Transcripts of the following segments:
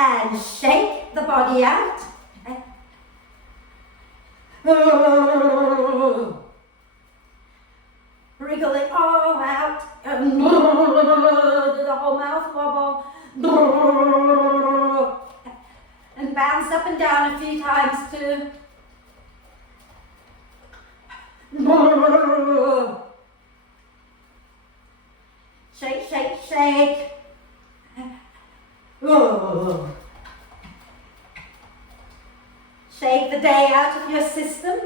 And shake the body out. Wriggle it all out. And do the whole mouth wobble. And bounce up and down a few times too. Shake, shake, shake. Shake the day out of your system.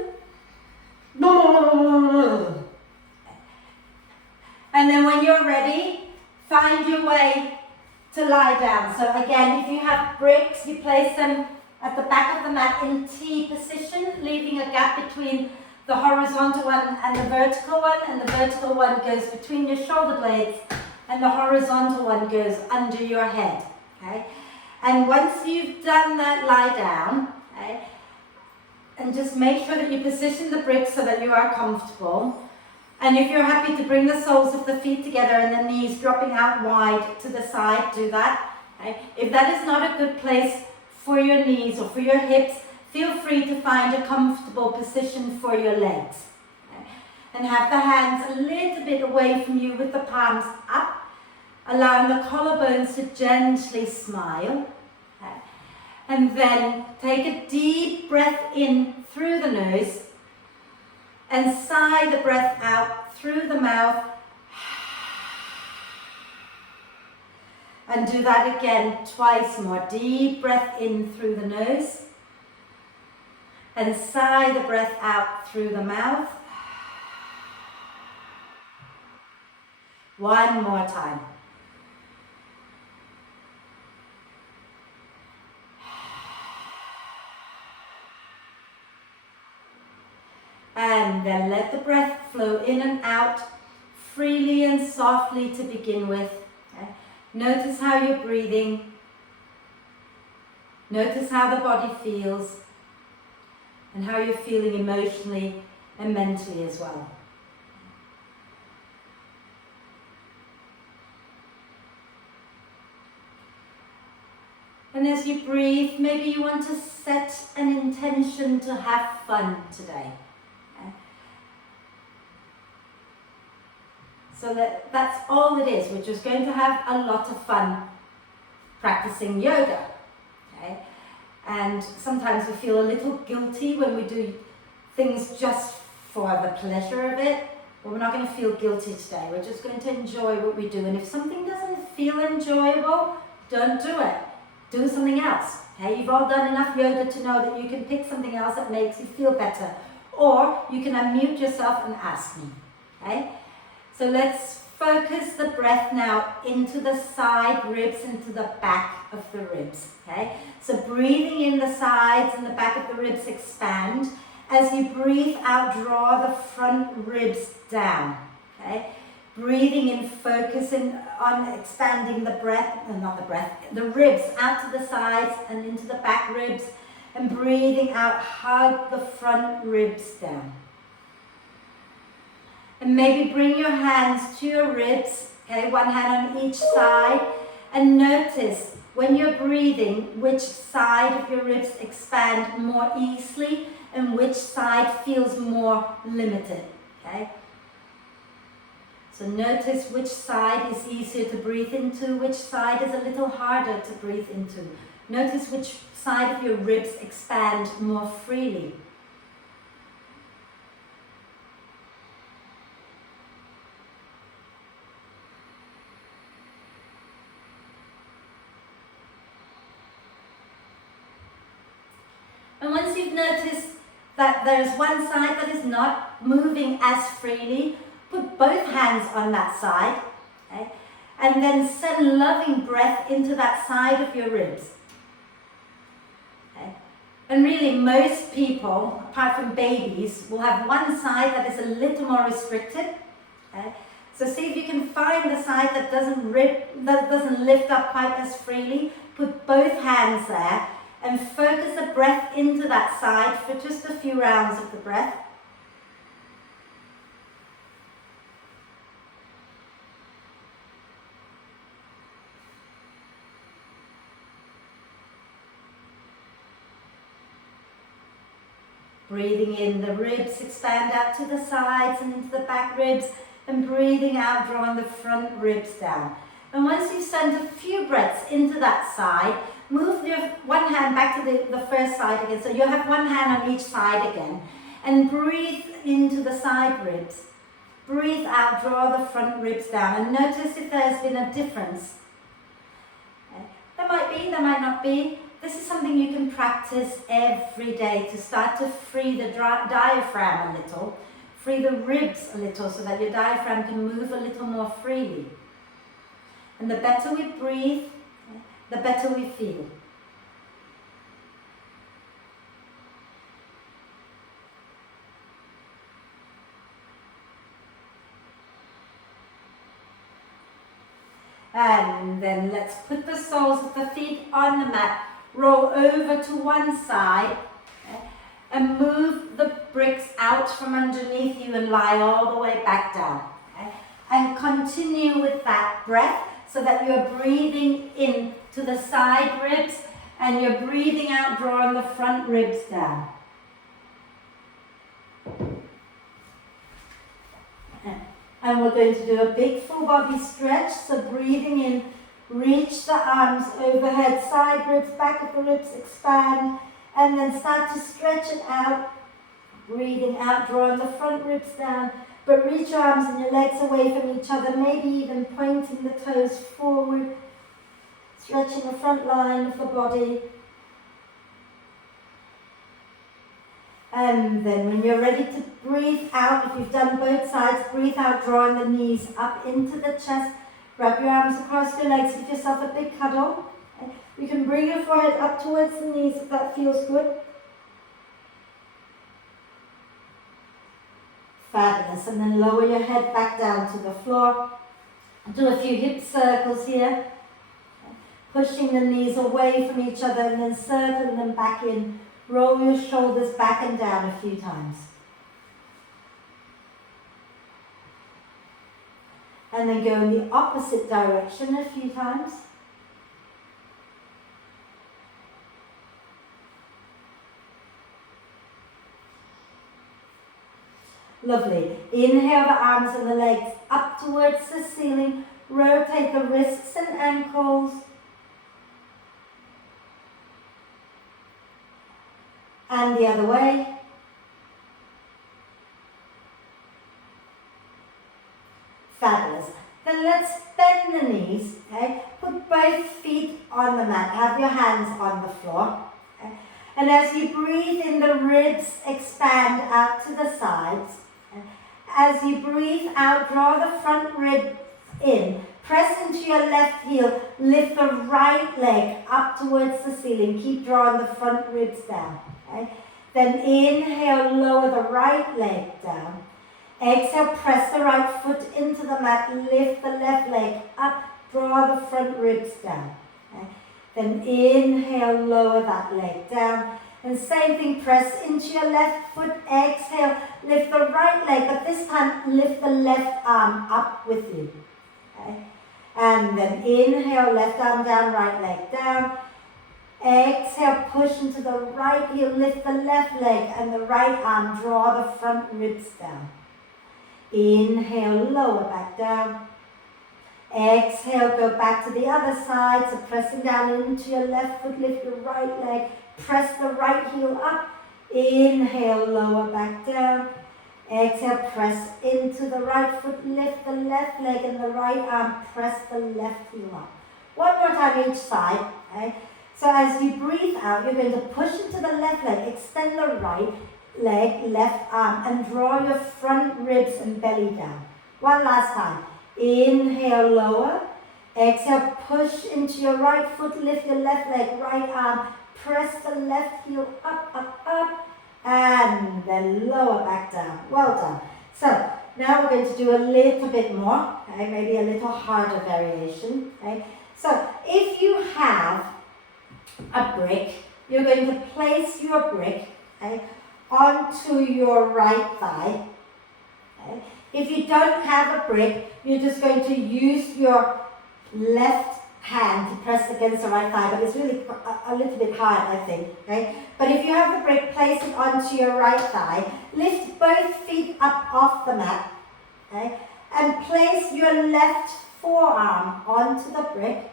And then when you're ready, find your way to lie down. So again, if you have bricks, you place them at the back of the mat in T position, leaving a gap between the horizontal one and the vertical one, and the vertical one goes between your shoulder blades and the horizontal one goes under your head. Okay? And once you've done that, lie down, okay? And just make sure that you position the bricks so that you are comfortable. And if you're happy to bring the soles of the feet together and the knees dropping out wide to the side, do that. Okay? If that is not a good place for your knees or for your hips, feel free to find a comfortable position for your legs. Okay? And have the hands a little bit away from you with the palms up, allowing the collarbones to gently smile. Okay? And then take a deep breath in through the nose and sigh the breath out through the mouth. And do that again twice more. Deep breath in through the nose and sigh the breath out through the mouth. One more time. And then let the breath flow in and out freely and softly to begin with. Okay? Notice how you're breathing. Notice how the body feels and how you're feeling emotionally and mentally as well. And as you breathe, maybe you want to set an intention to have fun today. So that's all it is. We're just going to have a lot of fun practicing yoga. Okay? And sometimes we feel a little guilty when we do things just for the pleasure of it. But we're not going to feel guilty today. We're just going to enjoy what we do. And if something doesn't feel enjoyable, don't do it. Do something else. Okay? You've all done enough yoga to know that you can pick something else that makes you feel better. Or you can unmute yourself and ask me. Okay? So let's focus the breath now into the side ribs, into the back of the ribs, okay? So breathing in, the sides and the back of the ribs expand. As you breathe out, draw the front ribs down, okay? Breathing in, focusing on expanding the the ribs out to the sides and into the back ribs, and breathing out, hug the front ribs down. And maybe bring your hands to your ribs, okay, one hand on each side, and notice when you're breathing which side of your ribs expand more easily and which side feels more limited, okay? So notice which side is easier to breathe into, which side is a little harder to breathe into. Notice which side of your ribs expand more freely. And once you've noticed that there's one side that is not moving as freely, put both hands on that side, okay? And then send loving breath into that side of your ribs. Okay? And really most people, apart from babies, will have one side that is a little more restricted. Okay? So see if you can find the side that doesn't lift up quite as freely. Put both hands there. And focus the breath into that side for just a few rounds of the breath. Breathing in, the ribs expand out to the sides and into the back ribs, and breathing out, drawing the front ribs down. And once you've sent a few breaths into that side, move your one hand back to the first side again. So you'll have one hand on each side again. And breathe into the side ribs. Breathe out, draw the front ribs down. And notice if there's been a difference. There might be, there might not be. This is something you can practice every day to start to free the diaphragm a little. Free the ribs a little so that your diaphragm can move a little more freely. And the better we breathe, the better we feel. And then let's put the soles of the feet on the mat, roll over to one side, and move the bricks out from underneath you and lie all the way back down. And continue with that breath so that you're breathing in to the side ribs and you're breathing out, drawing the front ribs down. And we're going to do a big full body stretch. So breathing in, reach the arms overhead, side ribs, back of the ribs expand, and then start to stretch it out. Breathing out, drawing the front ribs down, but reach your arms and your legs away from each other, maybe even pointing the toes forward, stretching the front line of the body. And then when you're ready to breathe out, if you've done both sides, breathe out, drawing the knees up into the chest. Wrap your arms across your legs, give yourself a big cuddle. You can bring your forehead up towards the knees if that feels good. Fabulous. And then lower your head back down to the floor. Do a few hip circles here. Pushing the knees away from each other and then circling them back in. Roll your shoulders back and down a few times. And then go in the opposite direction a few times. Lovely. Inhale the arms and the legs up towards the ceiling. Rotate the wrists and ankles. And the other way. Fabulous. Then let's bend the knees. Okay? Put both feet on the mat. Have your hands on the floor. Okay? And as you breathe in, the ribs expand out to the sides. As you breathe out, draw the front rib in. Press into your left heel. Lift the right leg up towards the ceiling. Keep drawing the front ribs down. Okay? Then inhale, lower the right leg down. Exhale, press the right foot into the mat. Lift the left leg up. Draw the front ribs down. Okay? Then inhale, lower that leg down. And same thing, press into your left foot, exhale, lift the right leg, but this time lift the left arm up with you. Okay? And then inhale, left arm down, right leg down. Exhale, push into the right heel, lift the left leg and the right arm, draw the front ribs down. Inhale, lower back down. Exhale, go back to the other side, so pressing down into your left foot, lift your right leg. Press the right heel up. Inhale, lower back down. Exhale, press into the right foot. Lift the left leg and the right arm. Press the left heel up. One more time each side. Okay? So as you breathe out, you're going to push into the left leg. Extend the right leg, left arm, and draw your front ribs and belly down. One last time. Inhale, lower. Exhale, push into your right foot. Lift your left leg, right arm. Press the left heel up, up, up, and then lower back down. Well done. So now we're going to do a little bit more, okay? Maybe a little harder variation. Okay? So if you have a brick, you're going to place your brick, okay, onto your right thigh. If you don't have a brick, you're just going to use your left hand to press against the right thigh, but it's really a little bit hard, I think, okay? But if you have the brick, place it onto your right thigh, lift both feet up off the mat, okay? And place your left forearm onto the brick,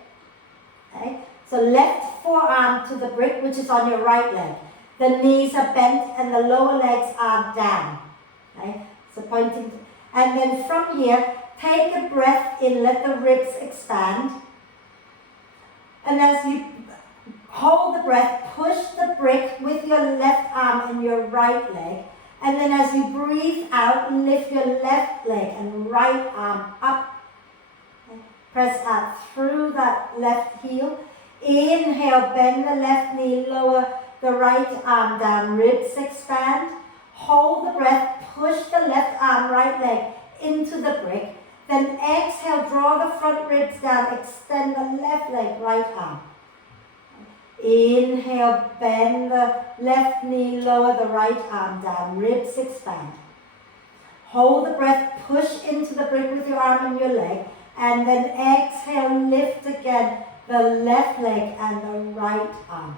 okay? So left forearm to the brick, which is on your right leg. The knees are bent and the lower legs are down, okay? So pointing, and then from here, take a breath in, let the ribs expand. And as you hold the breath, push the brick with your left arm and your right leg. And then as you breathe out, lift your left leg and right arm up. Okay. Press out through that left heel. Inhale, bend the left knee, lower the right arm down, ribs expand. Hold the breath, push the left arm, right leg into the brick. Then exhale, draw the front ribs down, extend the left leg, right arm. Inhale, bend the left knee, lower the right arm down, ribs expand. Hold the breath, push into the brick with your arm and your leg, and then exhale, lift again the left leg and the right arm.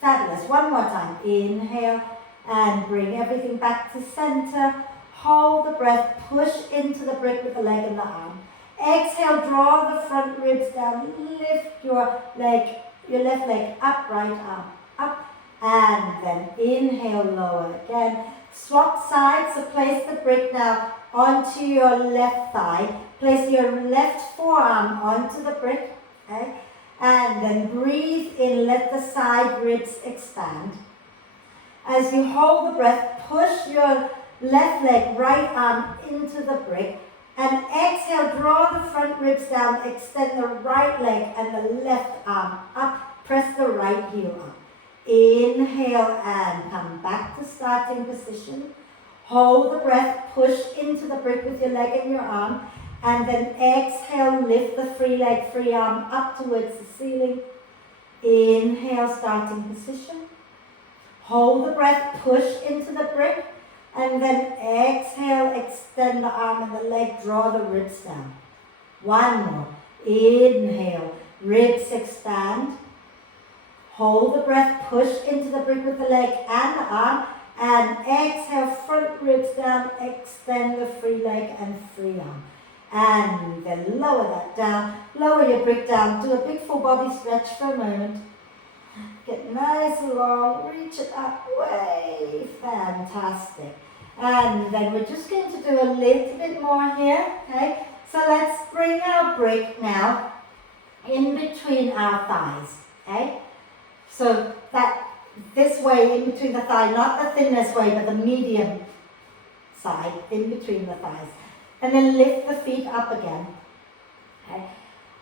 Fabulous. One more time. Inhale, and bring everything back to center. Hold the breath, push into the brick with the leg and the arm. Exhale, draw the front ribs down, lift your leg, your left leg up, right arm up, and then inhale, lower again. Swap sides, so place the brick now onto your left thigh. Place your left forearm onto the brick, okay? And then breathe in, let the side ribs expand. As you hold the breath, push your left leg, right arm into the brick, and exhale, draw the front ribs down, extend the right leg and the left arm up, press the right heel up. Inhale and come back to starting position. Hold the breath, push into the brick with your leg and your arm, and then exhale, lift the free leg, free arm up towards the ceiling. Inhale, starting position. Hold the breath, push into the brick, and then exhale, extend the arm and the leg, draw the ribs down. One more. Inhale, ribs expand. Hold the breath, push into the brick with the leg and the arm, and exhale, front ribs down, extend the free leg and free arm. And then lower that down, lower your brick down, do a big full body stretch for a moment. Get nice and long, reach it up, way, fantastic. And then we're just going to do a little bit more here, okay? So let's bring our brick now in between our thighs, okay? So that this way in between the thigh, not the thinnest way, but the medium side in between the thighs. And then lift the feet up again, okay?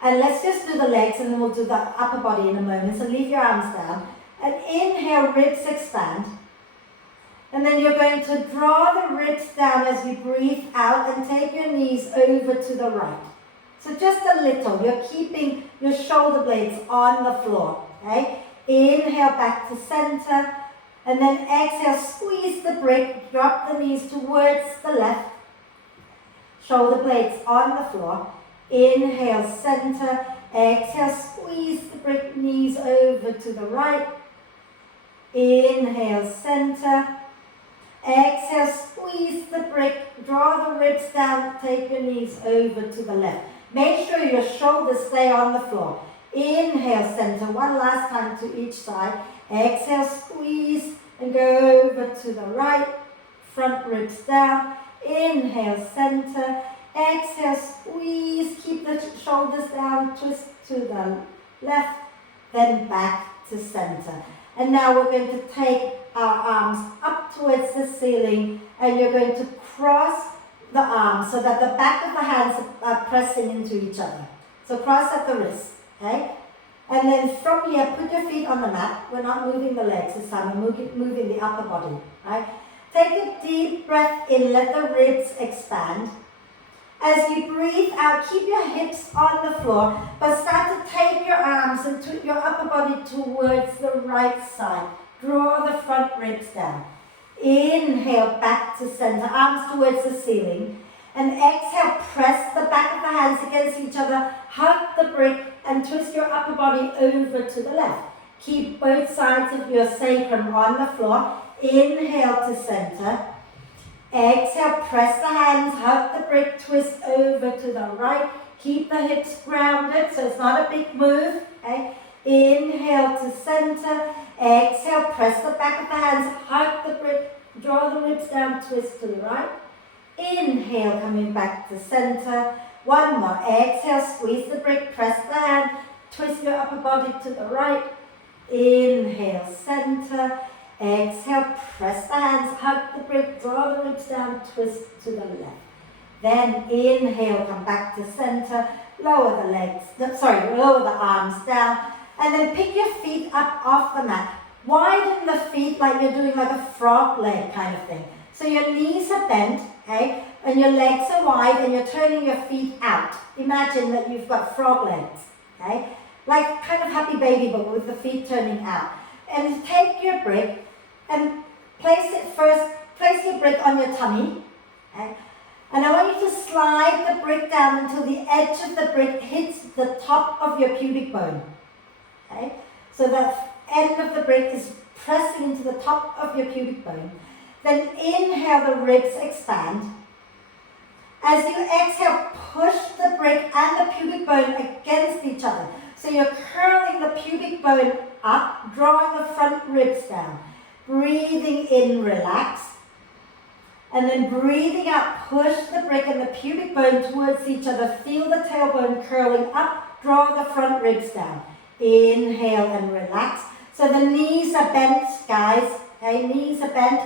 And let's just do the legs and then we'll do the upper body in a moment. So leave your arms down. And inhale, ribs expand. And then you're going to draw the ribs down as you breathe out and take your knees over to the right. So just a little. You're keeping your shoulder blades on the floor, okay? Inhale back to center. And then exhale, squeeze the brick, drop the knees towards the left. Shoulder blades on the floor. Inhale, center. Exhale, squeeze the brick, knees over to the right. Inhale, center. Exhale, squeeze the brick, draw the ribs down, take your knees over to the left. Make sure your shoulders stay on the floor. Inhale, center. One last time to each side. Exhale, squeeze and go over to the right. Front ribs down. Inhale, center. Exhale, squeeze. Keep the shoulders down. Twist to the left. Then back to center. And now we're going to take our arms up towards the ceiling. And you're going to cross the arms so that the back of the hands are pressing into each other. So cross at the wrist. Okay? And then from here, put your feet on the mat. We're not moving the legs this time. We're moving the upper body. Right? Take a deep breath in. Let the ribs expand. As you breathe out, keep your hips on the floor, but start to take your arms and your upper body towards the right side. Draw the front ribs down. Inhale, back to center. Arms towards the ceiling. And exhale, press the back of the hands against each other. Hug the brick. and twist your upper body over to the left. Keep both sides of your sacrum on the floor. Inhale to center. Exhale, press the hands, hug the brick, twist over to the right. Keep the hips grounded, so it's not a big move. Okay? Inhale to center. Exhale, press the back of the hands, hug the brick, draw the ribs down, twist to the right. Inhale, coming back to center. One more. Exhale, squeeze the brick, press the hand, twist your upper body to the right. Inhale, center. Exhale, press the hands, hug the brick, draw the ribs down, twist to the left. Then inhale, come back to center, lower the legs, lower the arms down, and then pick your feet up off the mat. Widen the feet like you're doing like a frog leg kind of thing. So your knees are bent, okay, and your legs are wide, and you're turning your feet out. Imagine that you've got frog legs, okay, like kind of happy baby, but with the feet turning out. And take your brick and place your brick on your tummy, okay? And I want you to slide the brick down until the edge of the brick hits the top of your pubic bone, okay? So the end of the brick is pressing into the top of your pubic bone. Then inhale, the ribs expand. As you exhale, push the brick and the pubic bone against each other. So you're curling the pubic bone up, drawing the front ribs down. Breathing in, relax. And then breathing out, push the brick and the pubic bone towards each other. Feel the tailbone curling up, draw the front ribs down. Inhale and relax. So the knees are bent, guys. Okay, knees are bent.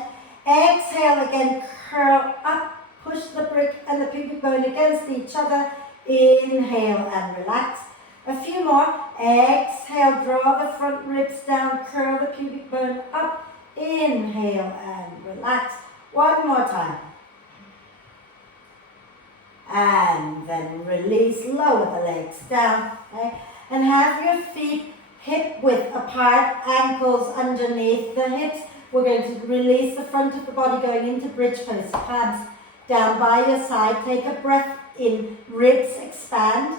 Exhale again, curl up, push the brick and the pubic bone against each other. Inhale and relax. A few more. Exhale, draw the front ribs down, curl the pubic bone up. Inhale and relax. One more time. And then release, lower the legs down. Okay? And have your feet hip width apart, ankles underneath the hips. We're going to release the front of the body going into bridge pose. Palms down by your side. Take a breath in, ribs expand.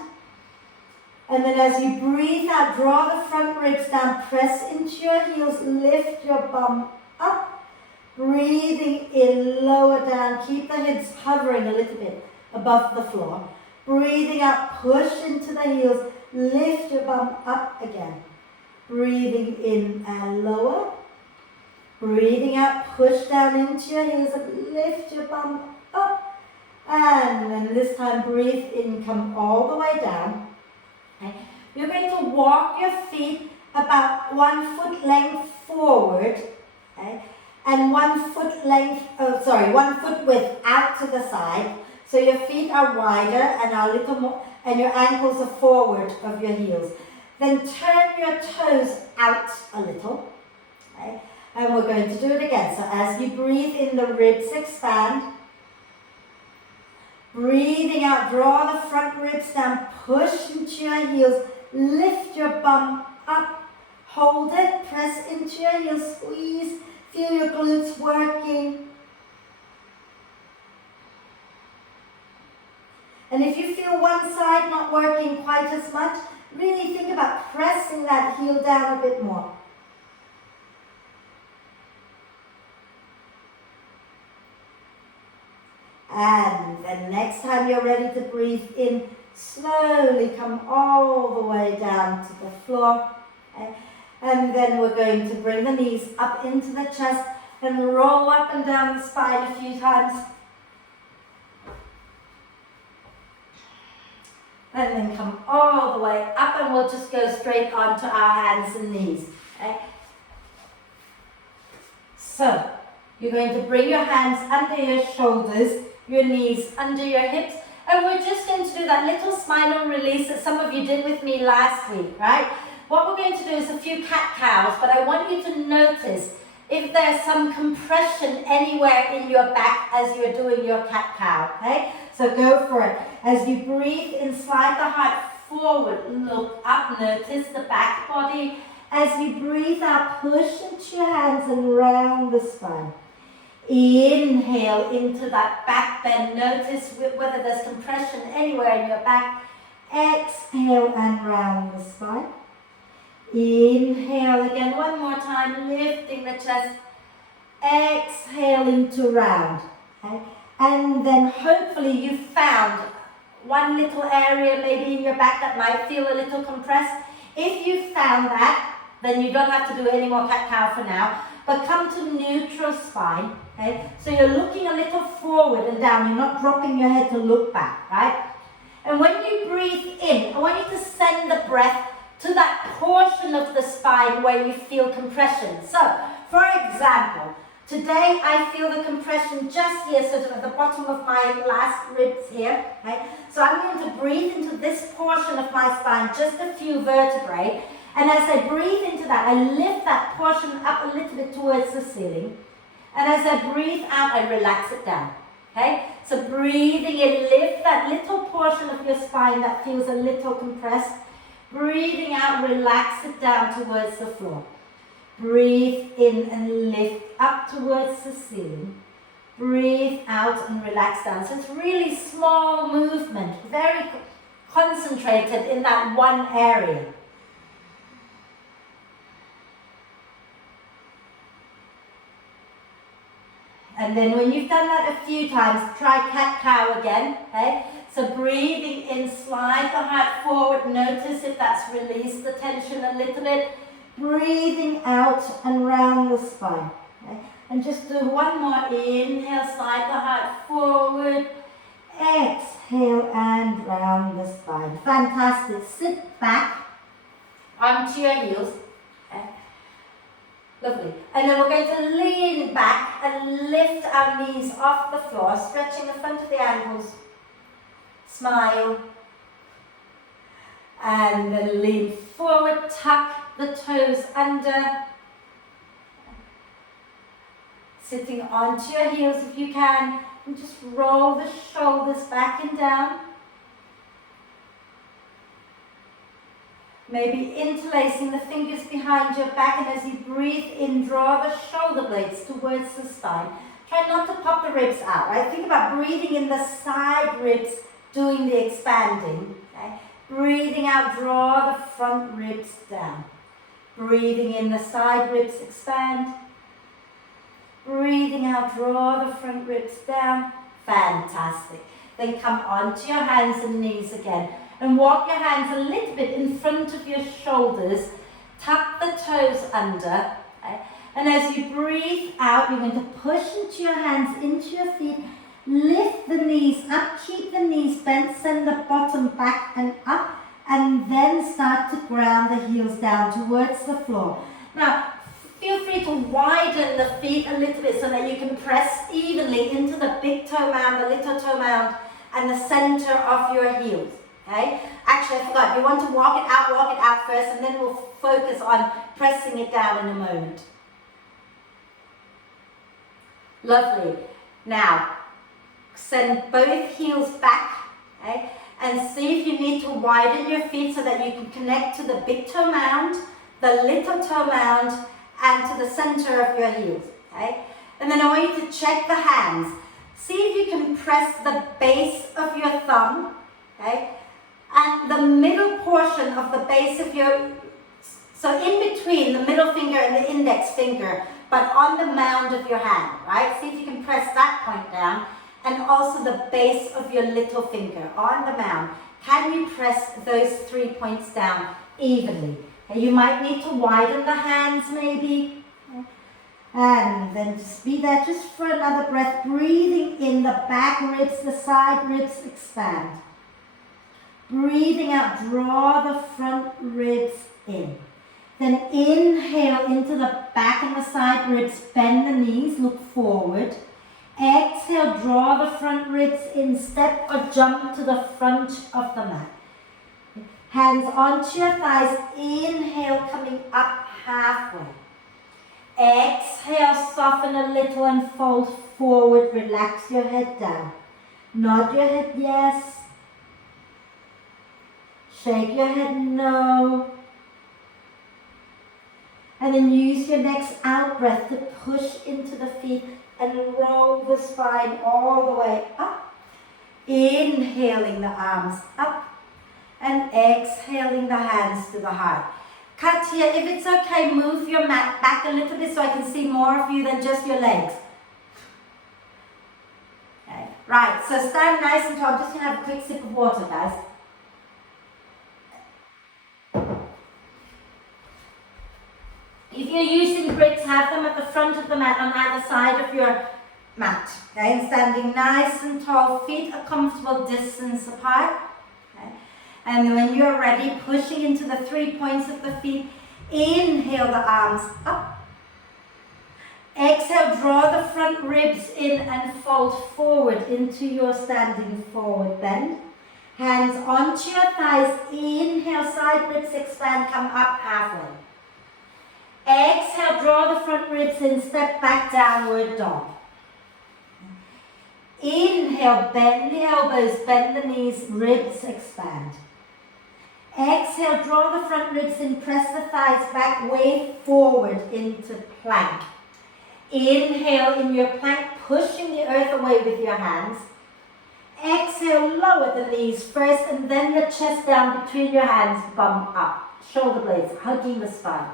And then as you breathe out, draw the front ribs down, press into your heels, lift your bum up. Breathing in, lower down, keep the hips hovering a little bit above the floor. Breathing out, push into the heels, lift your bum up again. Breathing in and lower. Breathing out, push down into your heels and lift your bum up. And then this time breathe in, come all the way down. Okay. You're going to walk your feet about 1 foot length forward, okay, and 1 foot width out to the side. So your feet are wider and are a little more, and your ankles are forward of your heels. Then turn your toes out a little, okay, and we're going to do it again. So as you breathe in, the ribs expand. Breathing out, draw the front ribs down, push into your heels, lift your bum up, hold it, press into your heels, squeeze, feel your glutes working. And if you feel one side not working quite as much, really think about pressing that heel down a bit more. And then next time you're ready to breathe in, slowly come all the way down to the floor. Okay? And then we're going to bring the knees up into the chest and roll up and down the spine a few times. And then come all the way up, and we'll just go straight onto our hands and knees. Okay? So, you're going to bring your hands under your shoulders, your knees under your hips, and we're just going to do that little spinal release that some of you did with me last week, right? What we're going to do is a few cat-cows, but I want you to notice if there's some compression anywhere in your back as you're doing your cat-cow, okay? So go for it. As you breathe in, slide the heart forward, look up, notice the back body. As you breathe out, push into your hands and round the spine. Inhale into that back bend. Notice whether there's compression anywhere in your back. Exhale and round the spine. Inhale again, one more time, lifting the chest. Exhaling to round. Okay? And then hopefully you found one little area maybe in your back that might feel a little compressed. If you found that, then you don't have to do any more cat-cow for now. But come to neutral spine. Okay? So you're looking a little forward and down. You're not dropping your head to look back, right? And when you breathe in, I want you to send the breath to that portion of the spine where you feel compression. So, for example, today I feel the compression just here, sort of at the bottom of my last ribs here. Okay? So I'm going to breathe into this portion of my spine, just a few vertebrae. And as I breathe into that, I lift that portion up a little bit towards the ceiling. And as I breathe out, I relax it down. Okay? So breathing in, lift that little portion of your spine that feels a little compressed. Breathing out, relax it down towards the floor. Breathe in and lift up towards the ceiling. Breathe out and relax down. So it's really small movement, very concentrated in that one area. And then when you've done that a few times, try cat-cow again, okay? So breathing in, slide the heart forward, notice if that's released the tension a little bit. Breathing out and round the spine, okay? And just do one more, inhale, slide the heart forward, exhale and round the spine. Fantastic, sit back onto your heels, okay? Lovely. And then we're going to lean back and lift our knees off the floor, stretching the front of the ankles. Smile. And then lean forward, tuck the toes under. Sitting onto your heels if you can. And just roll the shoulders back and down. Maybe interlacing the fingers behind your back, and as you breathe in, draw the shoulder blades towards the spine. Try not to pop the ribs out, right? Think about breathing in the side ribs, doing the expanding. Okay? Breathing out, draw the front ribs down. Breathing in, the side ribs expand. Breathing out, draw the front ribs down. Fantastic. Then come onto your hands and knees again. And walk your hands a little bit in front of your shoulders. Tuck the toes under. Okay? And as you breathe out, you're going to push into your hands, into your feet. Lift the knees up. Keep the knees bent. Send the bottom back and up. And then start to ground the heels down towards the floor. Now, feel free to widen the feet a little bit so that you can press evenly into the big toe mound, the little toe mound, and the center of your heels. Okay? Actually, I forgot. You want to walk it out first, and then we'll focus on pressing it down in a moment. Lovely. Now, send both heels back, okay? And see if you need to widen your feet so that you can connect to the big toe mound, the little toe mound, and to the center of your heels, okay? And then I want you to check the hands. See if you can press the base of your thumb, okay? And the middle portion of the base of your, so in between the middle finger and the index finger, but on the mound of your hand, right? See if you can press that point down, and also the base of your little finger on the mound. Can you press those 3 points down evenly? Okay, you might need to widen the hands maybe. Okay. And then just be there just for another breath, breathing in, the back ribs, the side ribs expand. Breathing out, draw the front ribs in. Then inhale into the back and the side ribs, bend the knees, look forward. Exhale, draw the front ribs in, step or jump to the front of the mat. Hands onto your thighs, inhale, coming up halfway. Exhale, soften a little and fold forward, relax your head down. Nod your head yes. Shake your head no. And then use your next out breath to push into the feet and roll the spine all the way up. Inhaling the arms up. And exhaling the hands to the heart. Cut here. If it's okay, move your mat back a little bit so I can see more of you than just your legs. Okay. Right, so stand nice and tall. I'm just going to have a quick sip of water, guys. If you're using bricks, have them at the front of the mat on either side of your mat. Okay, and standing nice and tall, feet a comfortable distance apart. Okay. And when you're ready, pushing into the 3 points of the feet, inhale the arms up. Exhale, draw the front ribs in and fold forward into your standing forward bend. Hands onto your thighs, inhale, side ribs expand, come up halfway. Exhale, draw the front ribs in, step back, downward dog. Inhale, bend the elbows, bend the knees, ribs expand. Exhale, draw the front ribs in, press the thighs back, way forward into plank. Inhale in your plank, pushing the earth away with your hands. Exhale, lower the knees first and then the chest down between your hands, bum up. Shoulder blades hugging the spine.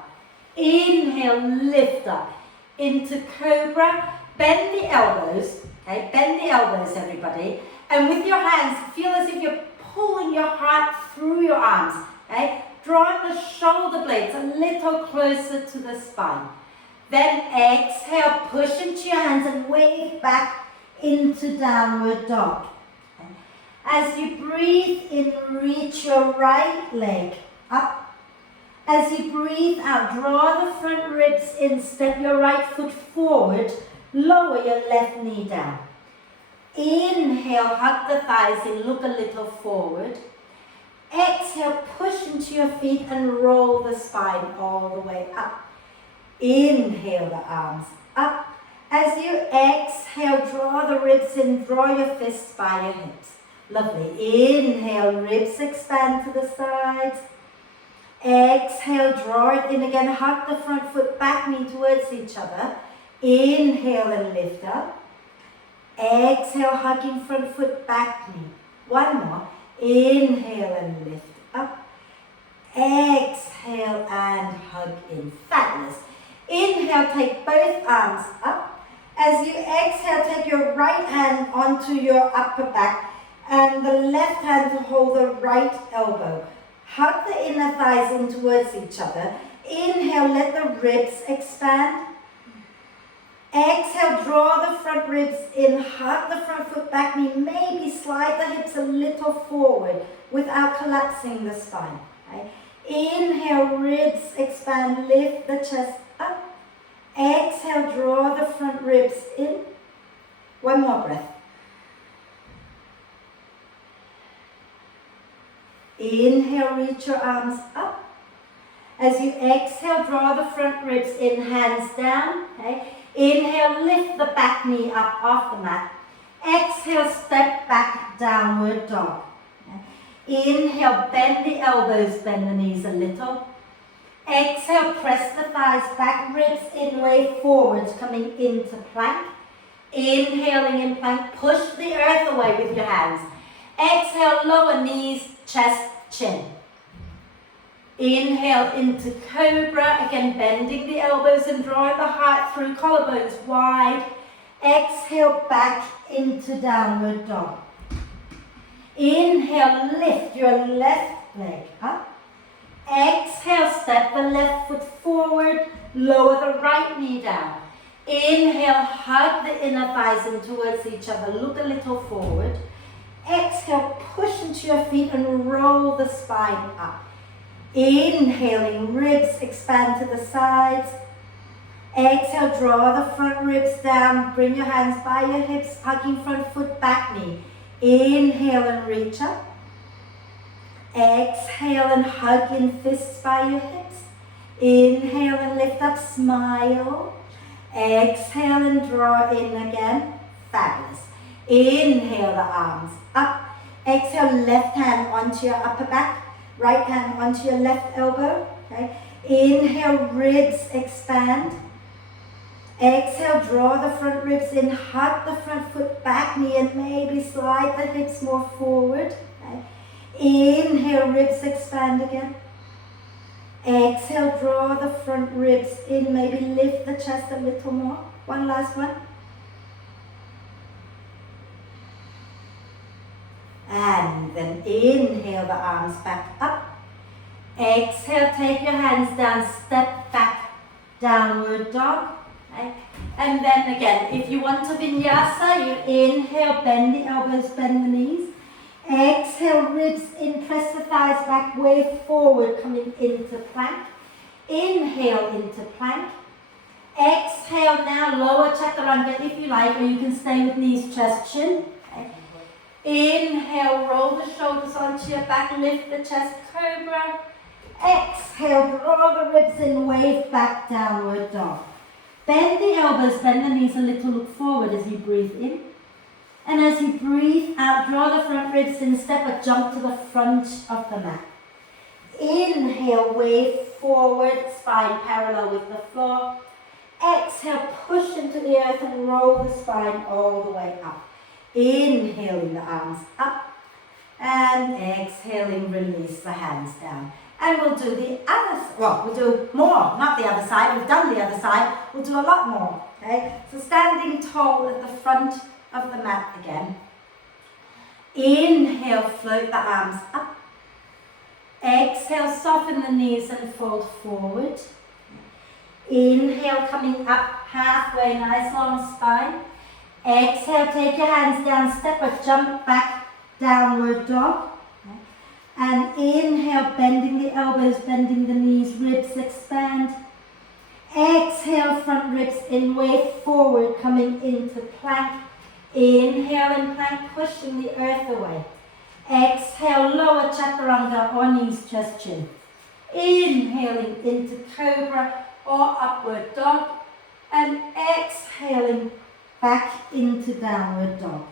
Inhale, lift up into cobra, bend the elbows, okay, bend the elbows everybody, and with your hands feel as if you're pulling your heart through your arms, okay, drawing the shoulder blades a little closer to the spine. Then exhale, push into your hands and wave back into downward dog. Okay. As you breathe in, reach your right leg up. As you breathe out, draw the front ribs in, step your right foot forward, lower your left knee down. Inhale, hug the thighs in, look a little forward. Exhale, push into your feet and roll the spine all the way up. Inhale the arms up. As you exhale, draw the ribs in, draw your fists by your hips. Lovely. Inhale, ribs expand to the sides. Exhale, draw it in again, hug the front foot, back knee towards each other. Inhale and lift up. Exhale, hugging front foot, back knee. One more. Inhale and lift up. Exhale and hug in. Fabulous. Inhale, take both arms up. As you exhale, take your right hand onto your upper back and the left hand to hold the right elbow. Hug the inner thighs in towards each other. Inhale, let the ribs expand. Exhale, draw the front ribs in, hug the front foot, back knee, maybe slide the hips a little forward without collapsing the spine. Okay? Inhale, ribs expand, lift the chest up. Exhale, draw the front ribs in. One more breath. Inhale, reach your arms up. As you exhale, draw the front ribs in, hands down. Okay? Inhale, lift the back knee up off the mat. Exhale, step back, downward dog. Okay? Inhale, bend the elbows, bend the knees a little. Exhale, press the thighs back, ribs in, way forwards, coming into plank. Inhaling in plank, push the earth away with your hands. Exhale, lower knees, chest, chin. Inhale into cobra, again bending the elbows and drawing the heart through, collarbones wide. Exhale, back into downward dog. Inhale, lift your left leg up. Exhale, step the left foot forward, lower the right knee down. Inhale, hug the inner thighs in towards each other, look a little forward. Exhale, push into your feet and roll the spine up. Inhaling, ribs expand to the sides. Exhale, draw the front ribs down, bring your hands by your hips, hugging front foot, back knee. Inhale and reach up. Exhale and hug in fists by your hips. Inhale and lift up, smile. Exhale and draw in again. Fabulous. Inhale the arms up. Exhale, left hand onto your upper back. Right hand onto your left elbow. Okay. Inhale, ribs expand. Exhale, draw the front ribs in, hug the front foot, back knee, and maybe slide the hips more forward. Okay. Inhale, ribs expand again. Exhale, draw the front ribs in, maybe lift the chest a little more. One last one. And then inhale the arms back up. Exhale, take your hands down, step back, downward dog. Okay. And then again, if you want to vinyasa, you inhale, bend the elbows, bend the knees. Exhale, ribs in, press the thighs back, wave forward, coming into plank. Inhale into plank. Exhale now, lower chaturanga if you like, or you can stay with knees, chest, chin. Okay. Inhale, roll the shoulders onto your back, lift the chest, cobra. Exhale, draw the ribs in, wave back, downward dog. Bend the elbows, bend the knees a little, look forward as you breathe in. And as you breathe out, draw the front ribs in, step or jump to the front of the mat. Inhale, wave forward, spine parallel with the floor. Exhale, push into the earth and roll the spine all the way up. Inhaling the arms up. And exhaling, release the hands down. And we'll do the other side. Well, we'll do more, not the other side. We've done the other side. We'll do a lot more. Okay? So standing tall at the front of the mat again. Inhale, float the arms up. Exhale, soften the knees and fold forward. Inhale, coming up halfway, nice long spine. Exhale, take your hands down, step or jump back, downward dog. And inhale, bending the elbows, bending the knees, ribs expand. Exhale, front ribs in, wave forward, coming into plank. Inhale in plank, pushing the earth away. Exhale, lower chaturanga or knees, chest, chin. Inhaling into cobra or upward dog. And exhaling back into downward dog.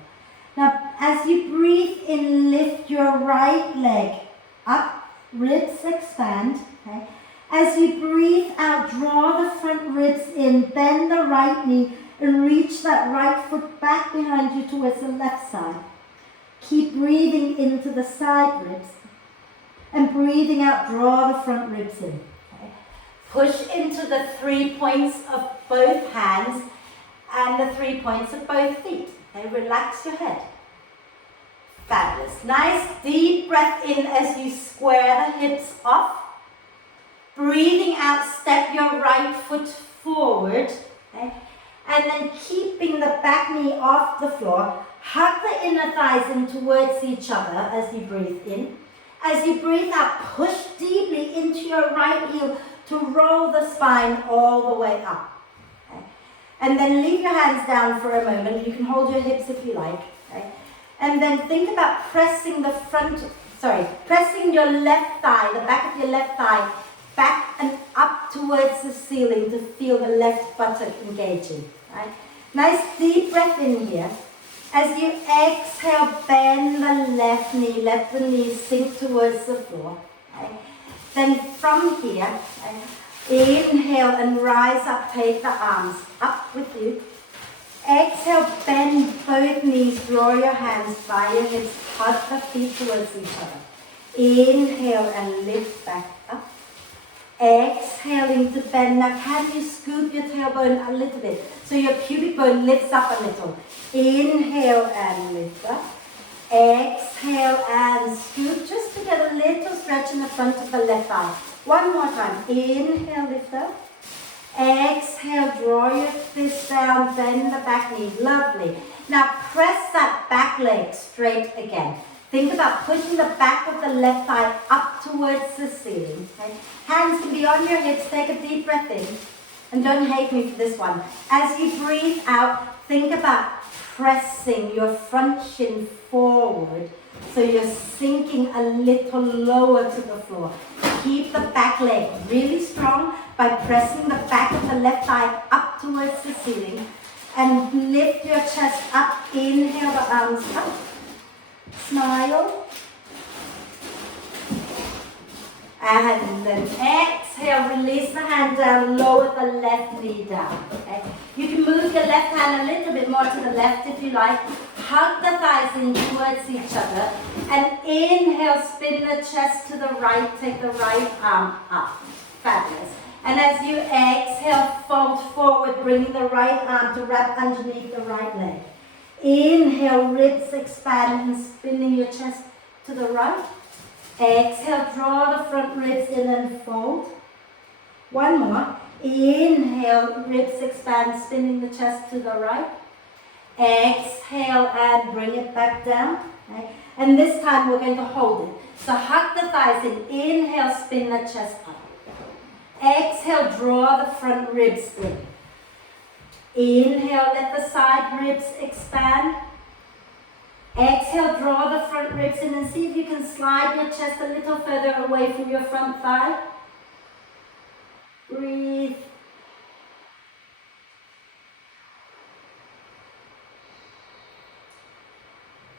Now, as you breathe in, lift your right leg up, ribs expand. Okay? As you breathe out, draw the front ribs in, bend the right knee, and reach that right foot back behind you towards the left side. Keep breathing into the side ribs. And breathing out, draw the front ribs in. Okay? Push into the 3 points of both hands and the 3 points of both feet. Okay? Relax your head. Fabulous. Nice deep breath in as you square the hips off. Breathing out, step your right foot forward. Okay? And then keeping the back knee off the floor, hug the inner thighs in towards each other as you breathe in. As you breathe out, push deeply into your right heel to roll the spine all the way up. Okay? And then leave your hands down for a moment. You can hold your hips if you like. Okay? And then think about pressing your left thigh, the back of your left thigh, back and up towards the ceiling to feel the left buttock engaging. Right? Nice deep breath in here. As you exhale, bend the left knee, let the knee sink towards the floor. Okay? Then from here, inhale and rise up, take the arms up with you. Exhale, bend both knees, draw your hands by your hips, hug the feet towards each other. Inhale and lift back up. Exhaling to bend. Now can you scoop your tailbone a little bit so your pubic bone lifts up a little. Inhale and lift up. Exhale and scoop just to get a little stretch in the front of the left thigh. One more time. Inhale, lift up. Exhale, draw your fist down, bend the back knee. Lovely. Now press that back leg straight again. Think about pushing the back of the left thigh up towards the ceiling. Okay? Hands can be on your hips. Take a deep breath in. And don't hate me for this one. As you breathe out, think about pressing your front shin forward so you're sinking a little lower to the floor. Keep the back leg really strong by pressing the back of the left thigh up towards the ceiling. And lift your chest up. Inhale the arms up. Smile. And then exhale, release the hand down, lower the left knee down. Okay? You can move your left hand a little bit more to the left if you like. hug the thighs in towards each other. And inhale, spin the chest to the right, take the right arm up. Fabulous. And as you exhale, fold forward, bringing the right arm to wrap underneath the right leg. Inhale, ribs expand and spinning your chest to the right. Exhale, draw the front ribs in and fold. One more. Inhale, ribs expand, spinning the chest to the right. Exhale and bring it back down. Okay? And this time we're going to hold it. So hug the thighs in. Inhale, spin the chest up. Exhale, draw the front ribs in. Inhale, let the side ribs expand. Exhale, draw the front ribs in and see if you can slide your chest a little further away from your front thigh. Breathe.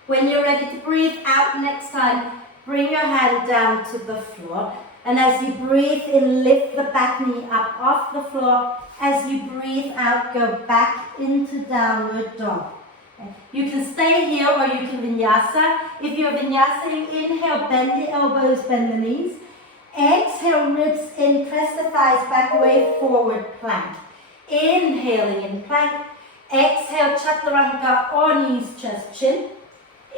When you're ready to breathe out next time, bring your hand down to the floor. And as you breathe in, lift the back knee up off the floor. As you breathe out, go back into downward dog. Okay. You can stay here or you can vinyasa. If you're vinyasa, inhale, bend the elbows, bend the knees. Exhale, ribs in, press the thighs back, way forward, plank. Inhaling in plank. Exhale, chaturanga or knees, chest, chin.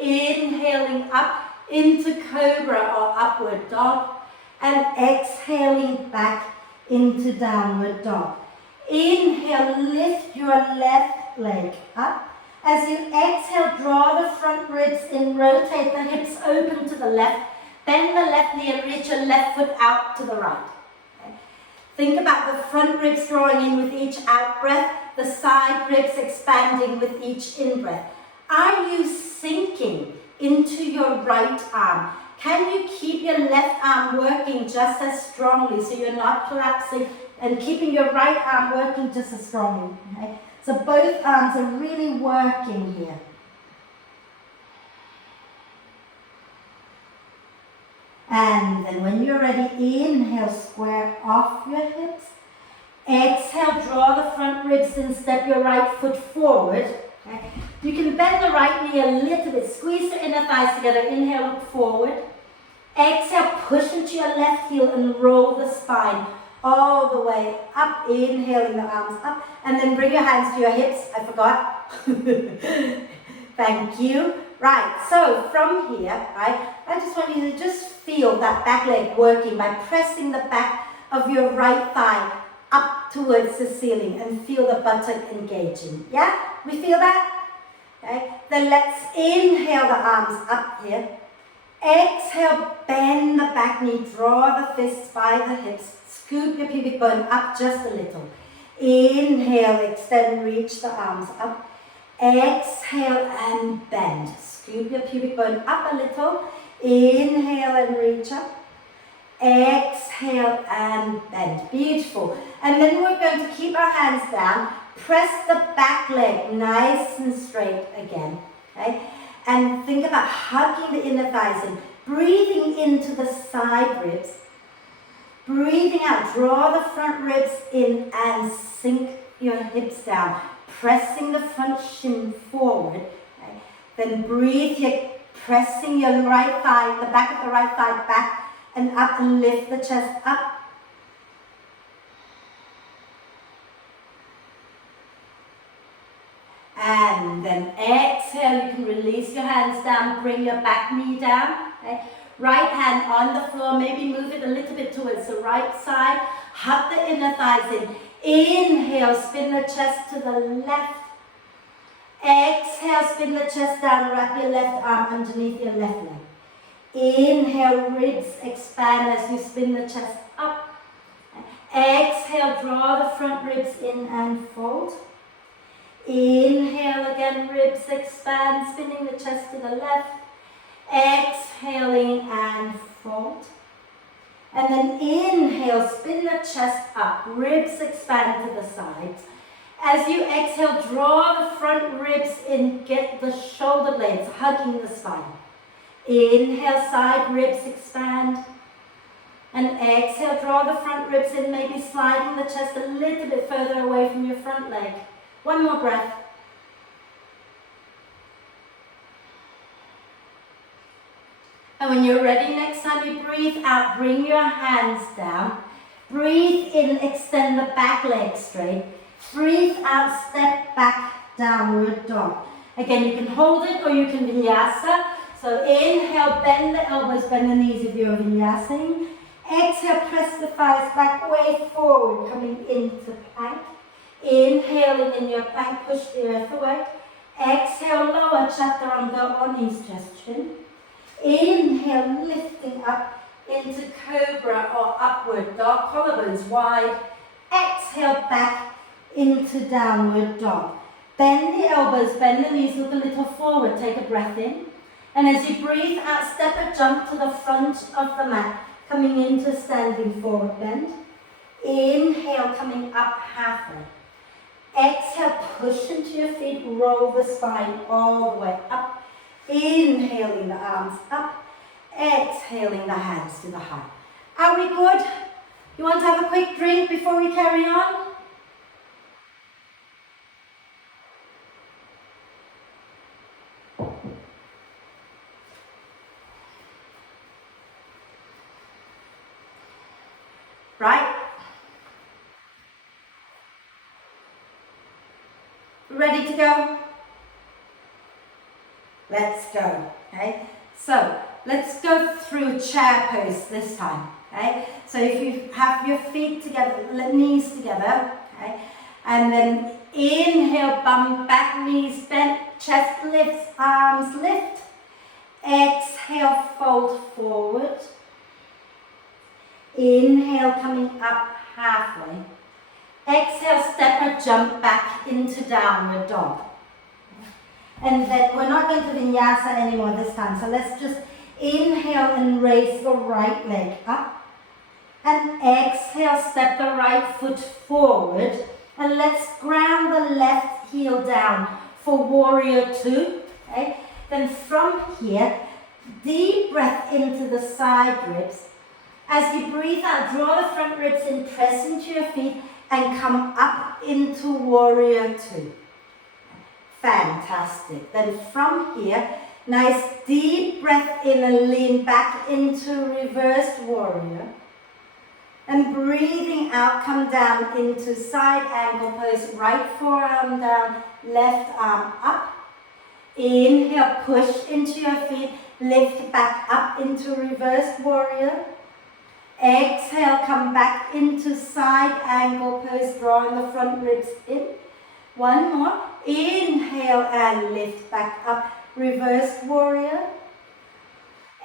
Inhaling up into cobra or upward dog. And exhaling back into downward dog. Inhale, lift your left leg up. As you exhale, draw the front ribs in, rotate the hips open to the left, bend the left knee and reach your left foot out to the right. Okay. Think about the front ribs drawing in with each out breath, the side ribs expanding with each in breath. Are you sinking into your right arm? Can you keep your left arm working just as strongly so you're not collapsing and keeping your right arm working just as strongly? Okay? So both arms are really working here. And then when you're ready, inhale, square off your hips. Exhale, draw the front ribs and step your right foot forward. Okay. You can bend the right knee a little bit. Squeeze the inner thighs together. Inhale, look forward. Exhale, push into your left heel and roll the spine all the way up. Inhaling the arms up. And then bring your hands to your hips. I forgot. Thank you. Right, so from here, right, I just want you to just feel that back leg working by pressing the back of your right thigh up towards the ceiling and feel the buttock engaging. Yeah? We feel that? Okay. Then let's inhale the arms up here. Exhale, bend the back knee, draw the fists by the hips, scoop your pubic bone up just a little. Inhale, extend, reach the arms up. Exhale and bend. Scoop your pubic bone up a little. Inhale and reach up. Exhale and bend. Beautiful. And then we're going to keep our hands down. Press the back leg nice and straight again. Okay? And think about hugging the inner thighs in. Breathing into the side ribs. Breathing out. Draw the front ribs in and sink your hips down. Pressing the front shin forward. Okay? Then breathe here, pressing your right thigh, the back of the right thigh back and up and lift the chest up. And then exhale, you can release your hands down, bring your back knee down. Okay? Right hand on the floor, maybe move it a little bit towards the right side. Hug the inner thighs in. Inhale, spin the chest to the left. Exhale, spin the chest down, wrap your left arm underneath your left leg. Inhale, ribs expand as you spin the chest up. Exhale, draw the front ribs in and fold. Inhale again, ribs expand, spinning the chest to the left. Exhaling and fold. And then inhale, spin the chest up, ribs expand to the sides. As you exhale, draw the front ribs in, get the shoulder blades hugging the spine. Inhale, side ribs expand. And exhale, draw the front ribs in, maybe sliding the chest a little bit further away from your front leg. One more breath. And when you're ready, next time you breathe out, bring your hands down. Breathe in, extend the back leg straight. Breathe out, step back, downward dog. Again, you can hold it or you can vinyasa. So inhale, bend the elbows, bend the knees if you're vinyasing. Exhale, press the thighs back, way forward, coming into plank. Inhaling in your plank, push the earth away. Exhale, lower chaturanga or knees, chest, chin. Inhale, lifting up into cobra or upward dog, collarbones wide. Exhale, back into downward dog. Bend the elbows, bend the knees, look a little forward, take a breath in. And as you breathe out, step a jump to the front of the mat, coming into standing forward bend. Inhale, coming up halfway. Exhale, push into your feet, roll the spine all the way up. Inhaling the arms up, exhaling the hands to the heart. Are we good? You want to have a quick drink before we carry on? Right? Ready to go? Let's go, okay? So, let's go through chair pose this time, okay? So if you have your feet together, knees together, okay? And then inhale, bum back, knees bent, chest lifts, arms lift. Exhale, fold forward. Inhale, coming up halfway. Exhale, step or jump back into downward dog. And then we're not going to vinyasa anymore this time. So let's just inhale and raise the right leg up. And exhale, step the right foot forward. And let's ground the left heel down for warrior two. Okay? Then from here, deep breath into the side ribs. As you breathe out, draw the front ribs in, press into your feet, and come up into warrior two. Fantastic. Then from here, nice deep breath in and lean back into reversed warrior. And breathing out, come down into side angle pose, right forearm down, left arm up. Inhale, push into your feet, lift back up into reversed warrior. Exhale, come back into side angle pose, drawing the front ribs in. One more. Inhale and lift back up, reversed warrior.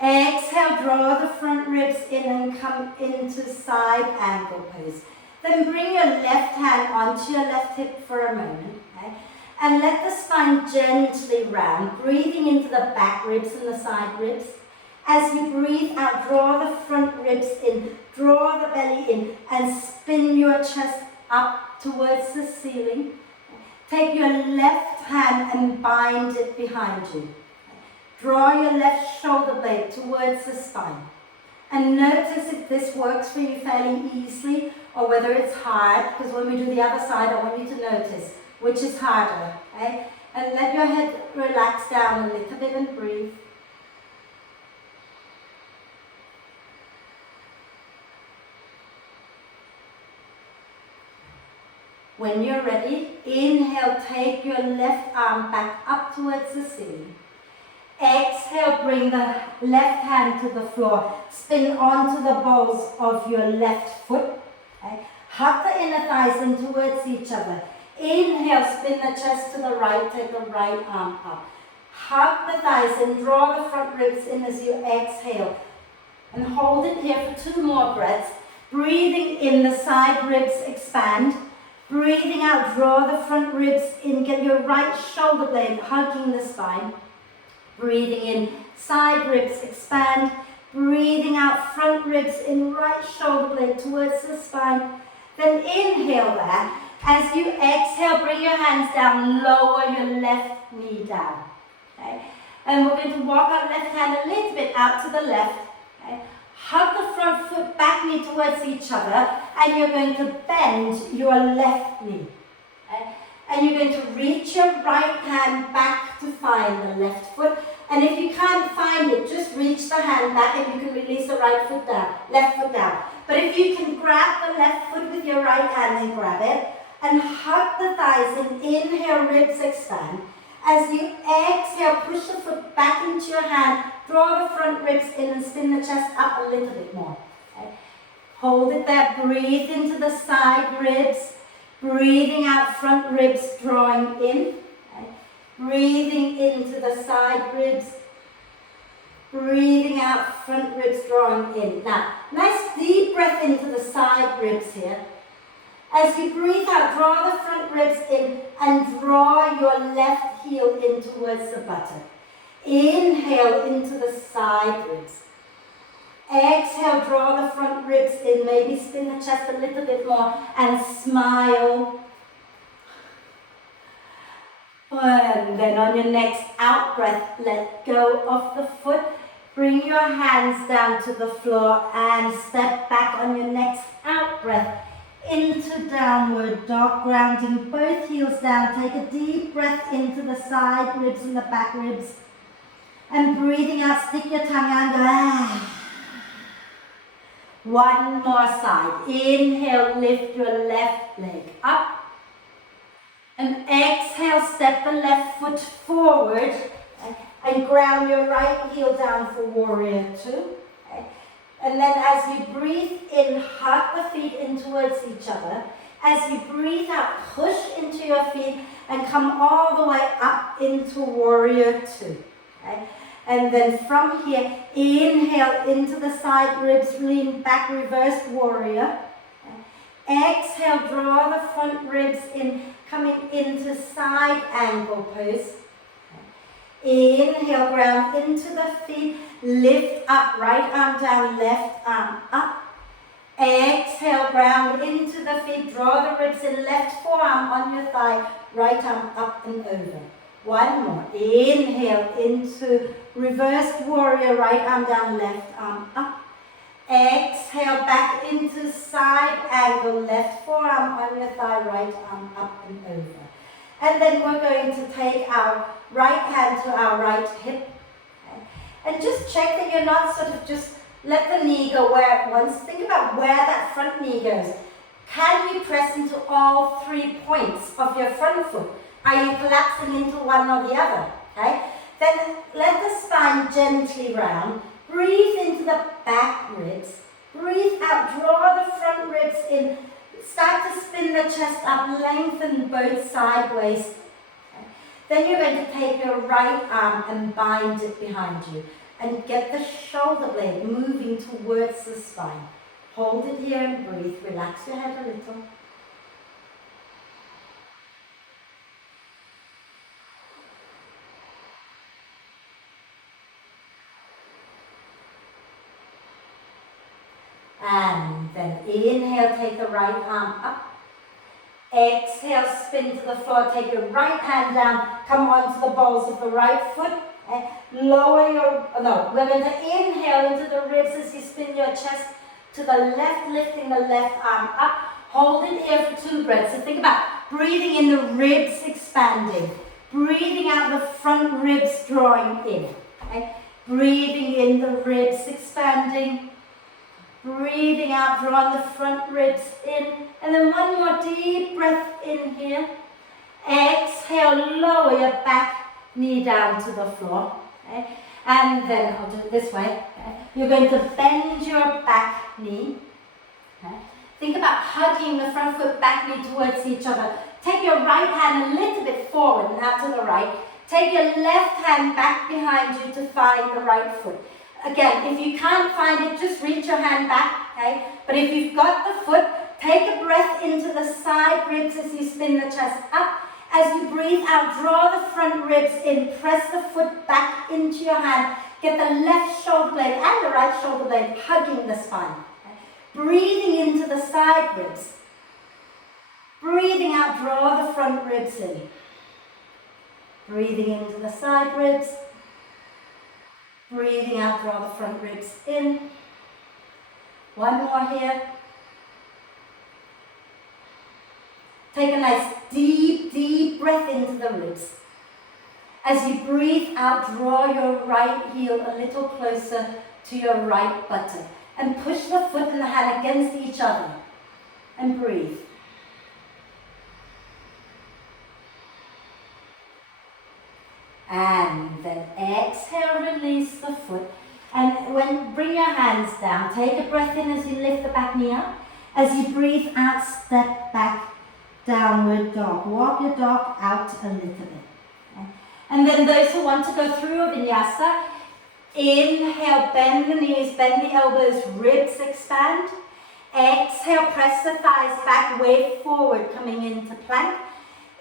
Exhale, draw the front ribs in and come into side angle pose. Then bring your left hand onto your left hip for a moment. Okay? And let the spine gently round, breathing into the back ribs and the side ribs. As you breathe out, draw the front ribs in, draw the belly in, and spin your chest up towards the ceiling. Take your left hand and bind it behind you. Draw your left shoulder blade towards the spine. And notice if this works for you fairly easily or whether it's hard, because when we do the other side, I want you to notice which is harder. Okay? And let your head relax down a little bit and breathe. When you're ready, inhale, take your left arm back up towards the ceiling. Exhale, bring the left hand to the floor. Spin onto the balls of your left foot. Okay? Hug the inner thighs in towards each other. Inhale, spin the chest to the right, take the right arm up. Hug the thighs and draw the front ribs in as you exhale. And hold it here for 2 more breaths. Breathing in, the side ribs expand. Breathing out, draw the front ribs in, get your right shoulder blade hugging the spine. Breathing in, side ribs expand. Breathing out, front ribs in, right shoulder blade towards the spine. Then inhale there. As you exhale, bring your hands down, lower your left knee down. Okay? And we're going to walk our left hand a little bit out to the left. Okay? Hug the front foot, back knee towards each other, and you're going to bend your left knee. Okay? And you're going to reach your right hand back to find the left foot, And if you can't find it, just reach the hand back and you can release the right foot down, left foot down. But if you can grab the left foot with your right hand, then grab it and hug the thighs and inhale, ribs expand. As you exhale, push the foot back into your hand, draw the front ribs in and spin the chest up a little bit more. Okay? Hold it there, breathe into the side ribs, breathing out front ribs, drawing in. Okay? Breathing into the side ribs, breathing out front ribs, drawing in. Now, nice deep breath into the side ribs here. As you breathe out, draw the front ribs in and draw your left heel in towards the buttock. Inhale into the side ribs. Exhale, draw the front ribs in, maybe spin the chest a little bit more and smile. And then on your next out breath, let go of the foot. Bring your hands down to the floor and step back on your next out breath into downward dog, grounding both heels down. Take a deep breath into the side ribs and the back ribs. And breathing out, stick your tongue out and go, ah. One more side. Inhale, lift your left leg up. And exhale, step the left foot forward and ground your right heel down for warrior two. And then as you breathe in, hug the feet in towards each other. As you breathe out, push into your feet and come all the way up into warrior two. Okay? And then from here, inhale into the side ribs, lean back, reversed warrior. Okay? Exhale, draw the front ribs in, coming into side angle pose. Okay? Inhale, ground into the feet, lift up, right arm down, left arm up. Exhale, ground into the feet, draw the ribs in, left forearm on your thigh, right arm up and over. One more. Inhale into reversed warrior, right arm down, left arm up. Exhale, back into side angle, left forearm on your thigh, right arm up and over. And then we're going to take our right hand to our right hip. Okay? And just check that you're not sort of just let the knee go where it wants. Think about where that front knee goes. Can you press into all 3 points of your front foot? Are you collapsing into one or the other? Okay? Then let the spine gently round. Breathe into the back ribs. Breathe out. Draw the front ribs in. Start to spin the chest up. Lengthen both sideways. Okay? Then you're going to take your right arm and bind it behind you. And get the shoulder blade moving towards the spine. Hold it here and breathe. Relax your head a little. And then inhale, take the right arm up. Exhale, spin to the floor. Take your right hand down. Come onto the balls of the right foot. Lower your, we're going to inhale into the ribs as you spin your chest to the left, lifting the left arm up. Hold it here for 2 breaths. So think about breathing in the ribs expanding. Breathing out the front ribs drawing in. Okay? Breathing in the ribs expanding. Breathing out, drawing the front ribs in. And then one more deep breath in here. Exhale, lower your back knee down to the floor. Okay? And then I'll do it this way. Okay? You're going to bend your back knee. Okay? Think about hugging the front foot, back knee towards each other. Take your right hand a little bit forward, now to the right. Take your left hand back behind you to find the right foot. Again, if you can't find it, just reach your hand back. Okay? But if you've got the foot, take a breath into the side ribs as you spin the chest up. As you breathe out, draw the front ribs in, press the foot back into your hand. Get the left shoulder blade and the right shoulder blade hugging the spine. Okay? Breathing into the side ribs. Breathing out, draw the front ribs in. Breathing into the side ribs. Breathing out, draw the front ribs in. One more here. Take a nice deep breath into the ribs. As you breathe out, draw your right heel a little closer to your right buttock. And push the foot and the hand against each other. And breathe. And then exhale, release the foot. And bring your hands down. Take a breath in as you lift the back knee up. As you breathe out, step back, downward dog. Walk your dog out a little bit. Okay? And then those who want to go through a vinyasa, inhale, bend the knees, bend the elbows, ribs expand. Exhale, press the thighs back, wave forward, coming into plank.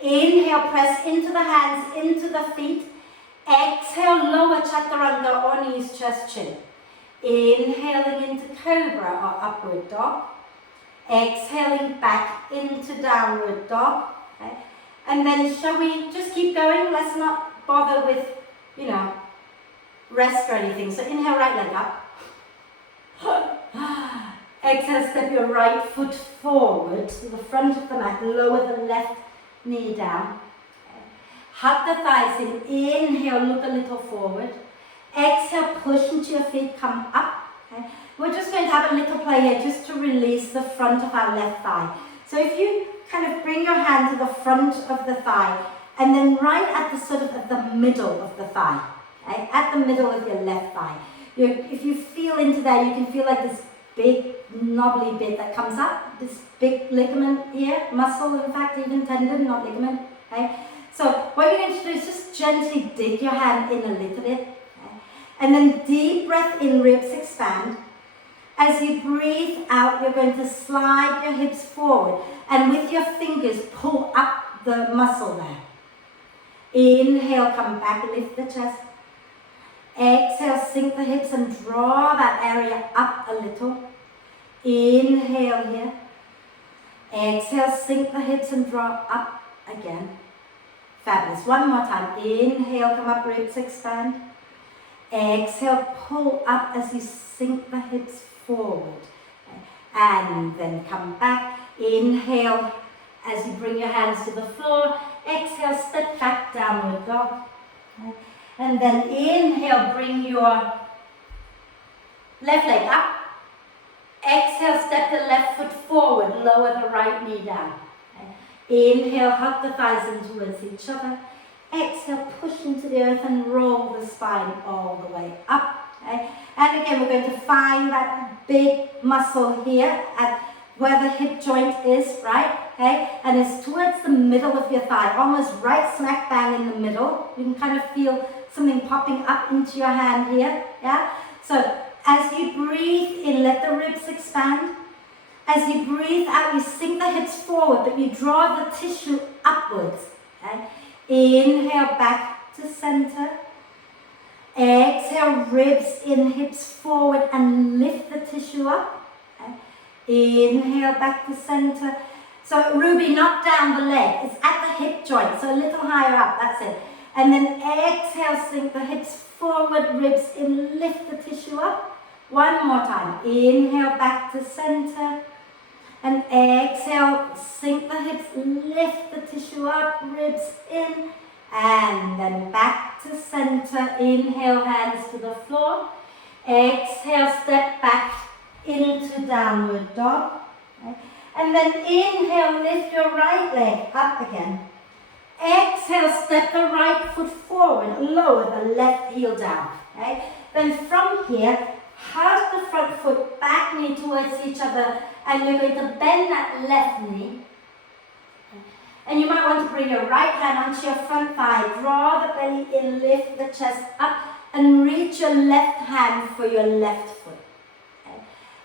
Inhale, press into the hands, into the feet. Exhale, lower chaturanga or knees, chest, chin. Inhaling into cobra or upward dog. Exhaling back into downward dog. Okay? And then shall we just keep going? Let's not bother with, rest or anything. So inhale, right leg up. Exhale, step your right foot forward to the front of the mat. Lower the left knee down. Hug the thighs in. Inhale, look a little forward. Exhale, push into your feet, come up. Okay? We're just going to have a little play here just to release the front of our left thigh. So if you kind of bring your hand to the front of the thigh and then right at the sort of at the middle of the thigh, okay? At the middle of your left thigh. If you feel into there, you can feel like this big knobbly bit that comes up, this big ligament here, muscle in fact, even tendon, not ligament. Okay? So what you're going to do is just gently dig your hand in a little bit. Okay? And then deep breath in, ribs expand. As you breathe out, you're going to slide your hips forward and with your fingers pull up the muscle there. Inhale, come back, lift the chest. Exhale, sink the hips and draw that area up a little. Inhale here. Exhale, sink the hips and draw up again. Fabulous. One more time. Inhale, come up, ribs expand. Exhale, pull up as you sink the hips forward. And then come back. Inhale as you bring your hands to the floor. Exhale, step back, downward dog. And then inhale, bring your left leg up. Exhale, step the left foot forward, lower the right knee down. Inhale, hug the thighs in towards each other. Exhale, push into the earth and roll the spine all the way up. Okay? And again, we're going to find that big muscle here at where the hip joint is, right? Okay? And it's towards the middle of your thigh, almost right smack bang in the middle. You can kind of feel something popping up into your hand here. Yeah? So as you breathe in, let the ribs expand. As you breathe out, you sink the hips forward, but you draw the tissue upwards. Okay? Inhale, back to center. Exhale, ribs in, hips forward, and lift the tissue up. Okay? Inhale, back to center. So Ruby, not down the leg. It's at the hip joint, so a little higher up. That's it. And then exhale, sink the hips forward, ribs in, lift the tissue up. One more time. Inhale, back to center. And exhale, sink the hips, lift the tissue up, ribs in. And then back to center. Inhale, hands to the floor. Exhale, step back into downward dog. Okay. And then inhale, lift your right leg up again. Exhale, step the right foot forward, lower the left heel down. Okay. Then from here, hug the front foot, back knee towards each other, and you're going to bend that left knee. And you might want to bring your right hand onto your front thigh, draw the belly in, lift the chest up, and reach your left hand for your left foot. Okay.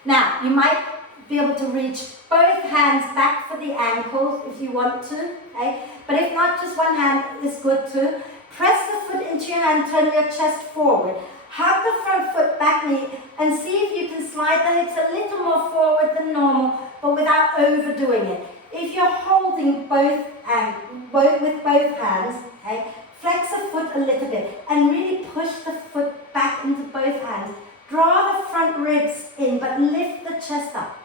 Now, you might be able to reach both hands back for the ankles if you want to, okay? But if not, just one hand is good too. Press the foot into your hand, turn your chest forward. Hug the front foot, back knee, and see if you can slide the hips a little more forward than normal, but without overdoing it. If you're holding with both hands, okay, flex the foot a little bit and really push the foot back into both hands. Draw the front ribs in, but lift the chest up.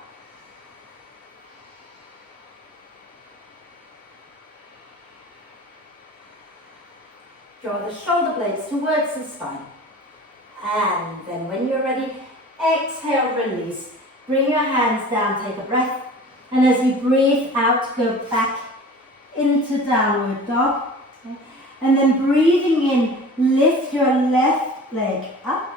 Draw the shoulder blades towards the spine. And then when you're ready, exhale, release. Bring your hands down, take a breath. And as you breathe out, go back into downward dog. And then breathing in, lift your left leg up.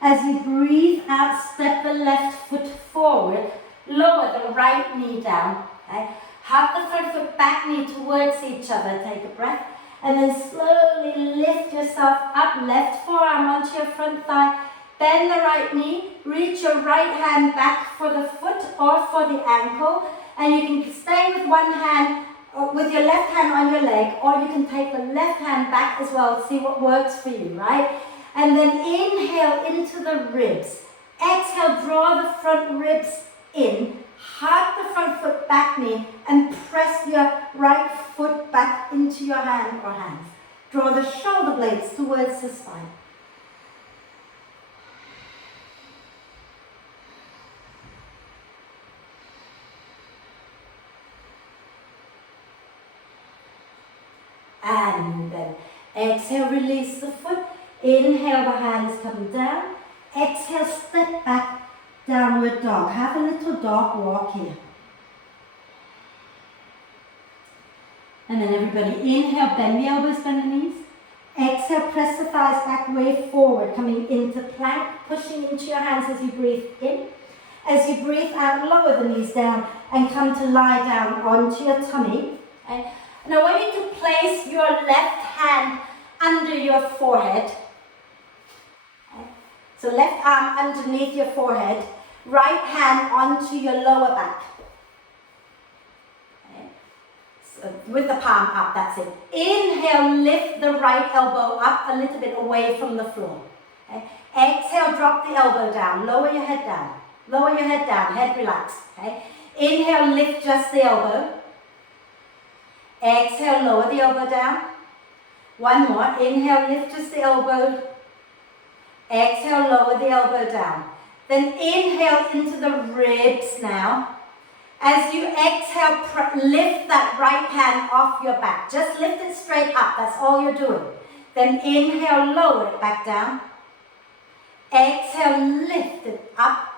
As you breathe out, step the left foot forward. Lower the right knee down. Okay? Hug the front foot, back knee towards each other. Take a breath. And then slowly lift yourself up. Left forearm onto your front thigh. Bend the right knee. Reach your right hand back for the foot or for the ankle. And you can stay with one hand, with your left hand on your leg, or you can take the left hand back as well. See what works for you, right? And then inhale into the ribs. Exhale, draw the front ribs in. Hug the front foot, back knee, and press your right foot back into your hand or hands. Draw the shoulder blades towards the spine. And then exhale, release the foot. Inhale, the hands come down. Exhale, step back, downward dog. Have a little dog walk here. And then everybody, inhale, bend the elbows, bend the knees. Exhale, press the thighs back, way forward, coming into plank, pushing into your hands as you breathe in. As you breathe out, lower the knees down and come to lie down onto your tummy. Okay? Now I want you to place your left hand under your forehead. Okay? So left arm underneath your forehead, right hand onto your lower back. Okay? So with the palm up, that's it. Inhale, lift the right elbow up a little bit away from the floor. Okay? Exhale, drop the elbow down, lower your head down. Lower your head down, head relaxed. Okay? Inhale, lift just the elbow. Exhale, lower the elbow down. One more. Inhale, lift just the elbow. Exhale, lower the elbow down. Then inhale into the ribs now. As you exhale, lift that right hand off your back. Just lift it straight up. That's all you're doing. Then inhale, lower it back down. Exhale, lift it up.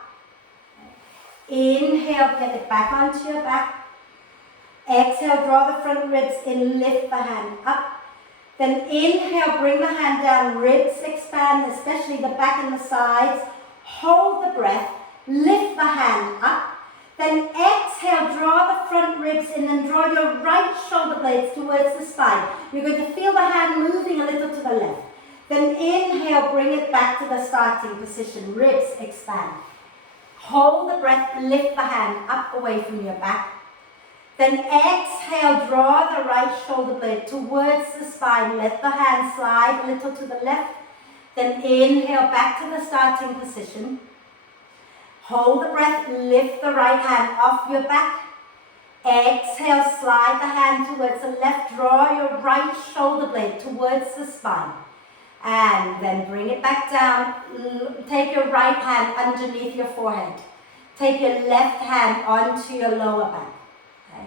Inhale, get it back onto your back. Exhale, draw the front ribs in, lift the hand up. Then inhale, bring the hand down, ribs expand, especially the back and the sides. Hold the breath, lift the hand up. Then exhale, draw the front ribs in and draw your right shoulder blades towards the spine. You're going to feel the hand moving a little to the left. Then inhale, bring it back to the starting position, ribs expand. Hold the breath, lift the hand up away from your back. Then exhale, draw the right shoulder blade towards the spine. Let the hand slide a little to the left. Then inhale, back to the starting position. Hold the breath, lift the right hand off your back. Exhale, slide the hand towards the left. Draw your right shoulder blade towards the spine. And then bring it back down. Take your right hand underneath your forehead. Take your left hand onto your lower back. Okay?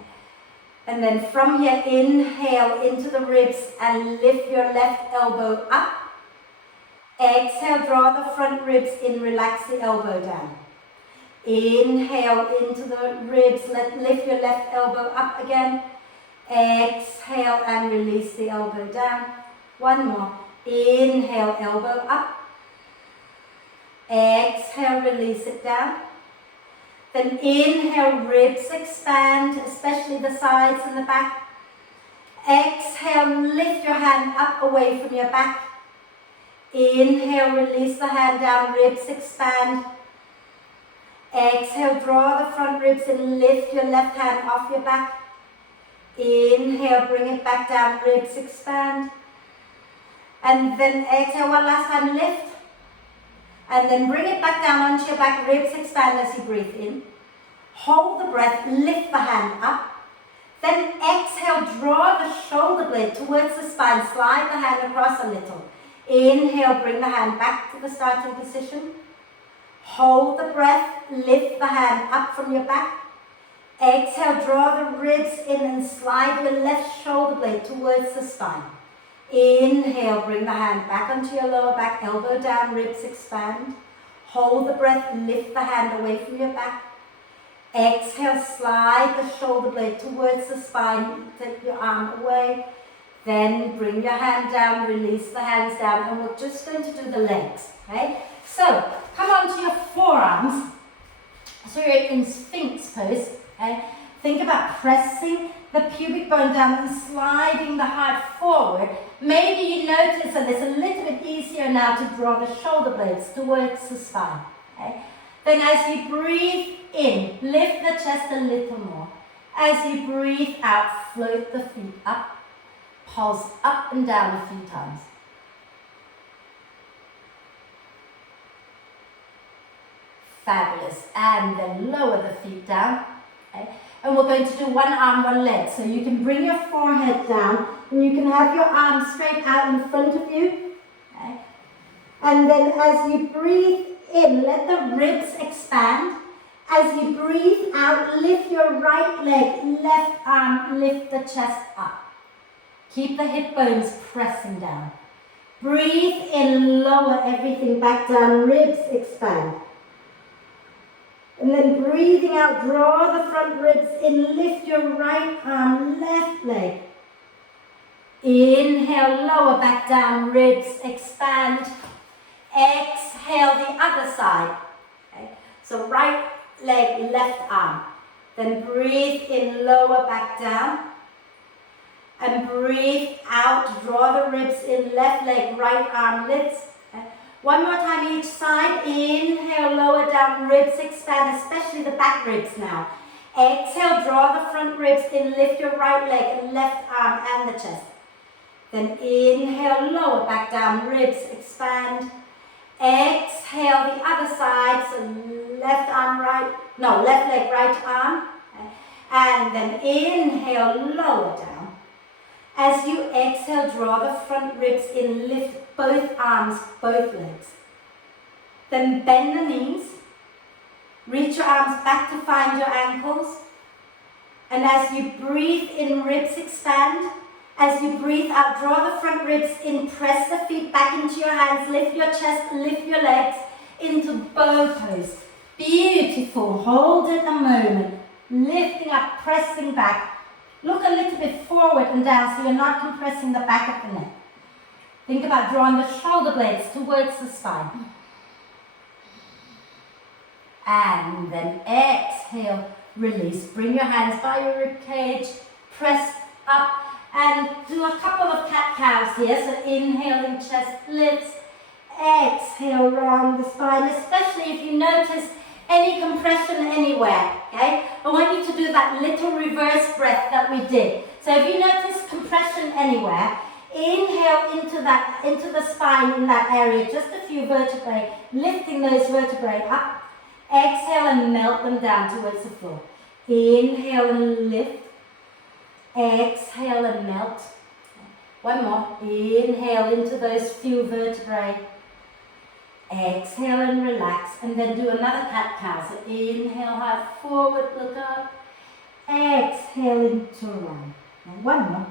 And then from here, inhale into the ribs and lift your left elbow up. Exhale, draw the front ribs in, relax the elbow down. Inhale into the ribs, lift your left elbow up again. Exhale and release the elbow down. One more. Inhale, elbow up. Exhale, release it down. Then inhale, ribs expand, especially the sides and the back. Exhale, lift your hand up away from your back. Inhale, release the hand down, ribs expand. Exhale, draw the front ribs and lift your left hand off your back. Inhale, bring it back down, ribs expand. And then exhale one last time, lift. And then bring it back down onto your back, ribs expand as you breathe in. Hold the breath, lift the hand up. Then exhale, draw the shoulder blade towards the spine, slide the hand across a little. Inhale, bring the hand back to the starting position. Hold the breath, lift the hand up from your back. Exhale, draw the ribs in and slide your left shoulder blade towards the spine. Inhale, bring the hand back onto your lower back, elbow down, ribs expand. Hold the breath, lift the hand away from your back. Exhale, slide the shoulder blade towards the spine, take your arm away. Then bring your hand down, release the hands down, and we're just going to do the legs, okay? So, come onto your forearms. So you're in Sphinx pose, okay? Think about pressing the pubic bone down and sliding the heart forward. Maybe you notice that it's a little bit easier now to draw the shoulder blades towards the spine, okay? Then as you breathe in, lift the chest a little more. As you breathe out, float the feet up. Pulse up and down a few times. Fabulous. And then lower the feet down. Okay? And we're going to do one arm, one leg. So you can bring your forehead down and you can have your arms straight out in front of you. Okay? And then as you breathe in, let the ribs expand. As you breathe out, lift your right leg, left arm, lift the chest up. Keep the hip bones pressing down. Breathe in, lower everything back down, ribs expand. And then breathing out, draw the front ribs in, lift your right arm, left leg. Inhale, lower back down, ribs expand. Exhale, the other side. Okay? So right leg, left arm. Then breathe in, lower back down. And breathe out, draw the ribs in, left leg, right arm lifts. Okay? One more time each side. Inhale, lower down, ribs expand, especially the back ribs now. Exhale, draw the front ribs in, lift your right leg and left arm and the chest. Then inhale, lower back down, ribs expand. Exhale, the other side, so left leg, right arm. Okay? And then inhale, lower down. As you exhale, draw the front ribs in, lift both arms, both legs. Then bend the knees. Reach your arms back to find your ankles. And as you breathe in, ribs expand. As you breathe out, draw the front ribs in, press the feet back into your hands, lift your chest, lift your legs into bow pose. Beautiful. Hold it a moment. Lifting up, pressing back. Look a little bit forward and down so you're not compressing the back of the neck. Think about drawing the shoulder blades towards the spine. And then exhale, release. Bring your hands by your rib cage, press up and do a couple of cat-cows here. So inhaling, chest lifts. Exhale, round the spine, especially if you notice any compression anywhere, okay? I want you to do that little reverse breath that we did. So if you notice compression anywhere, inhale into the spine in that area, just a few vertebrae, lifting those vertebrae up. Exhale and melt them down towards the floor. Inhale and lift. Exhale and melt. One more. Inhale into those few vertebrae. Exhale and relax, and then do another cat-cow. So inhale, heart forward, look up. Exhale into round. And one more.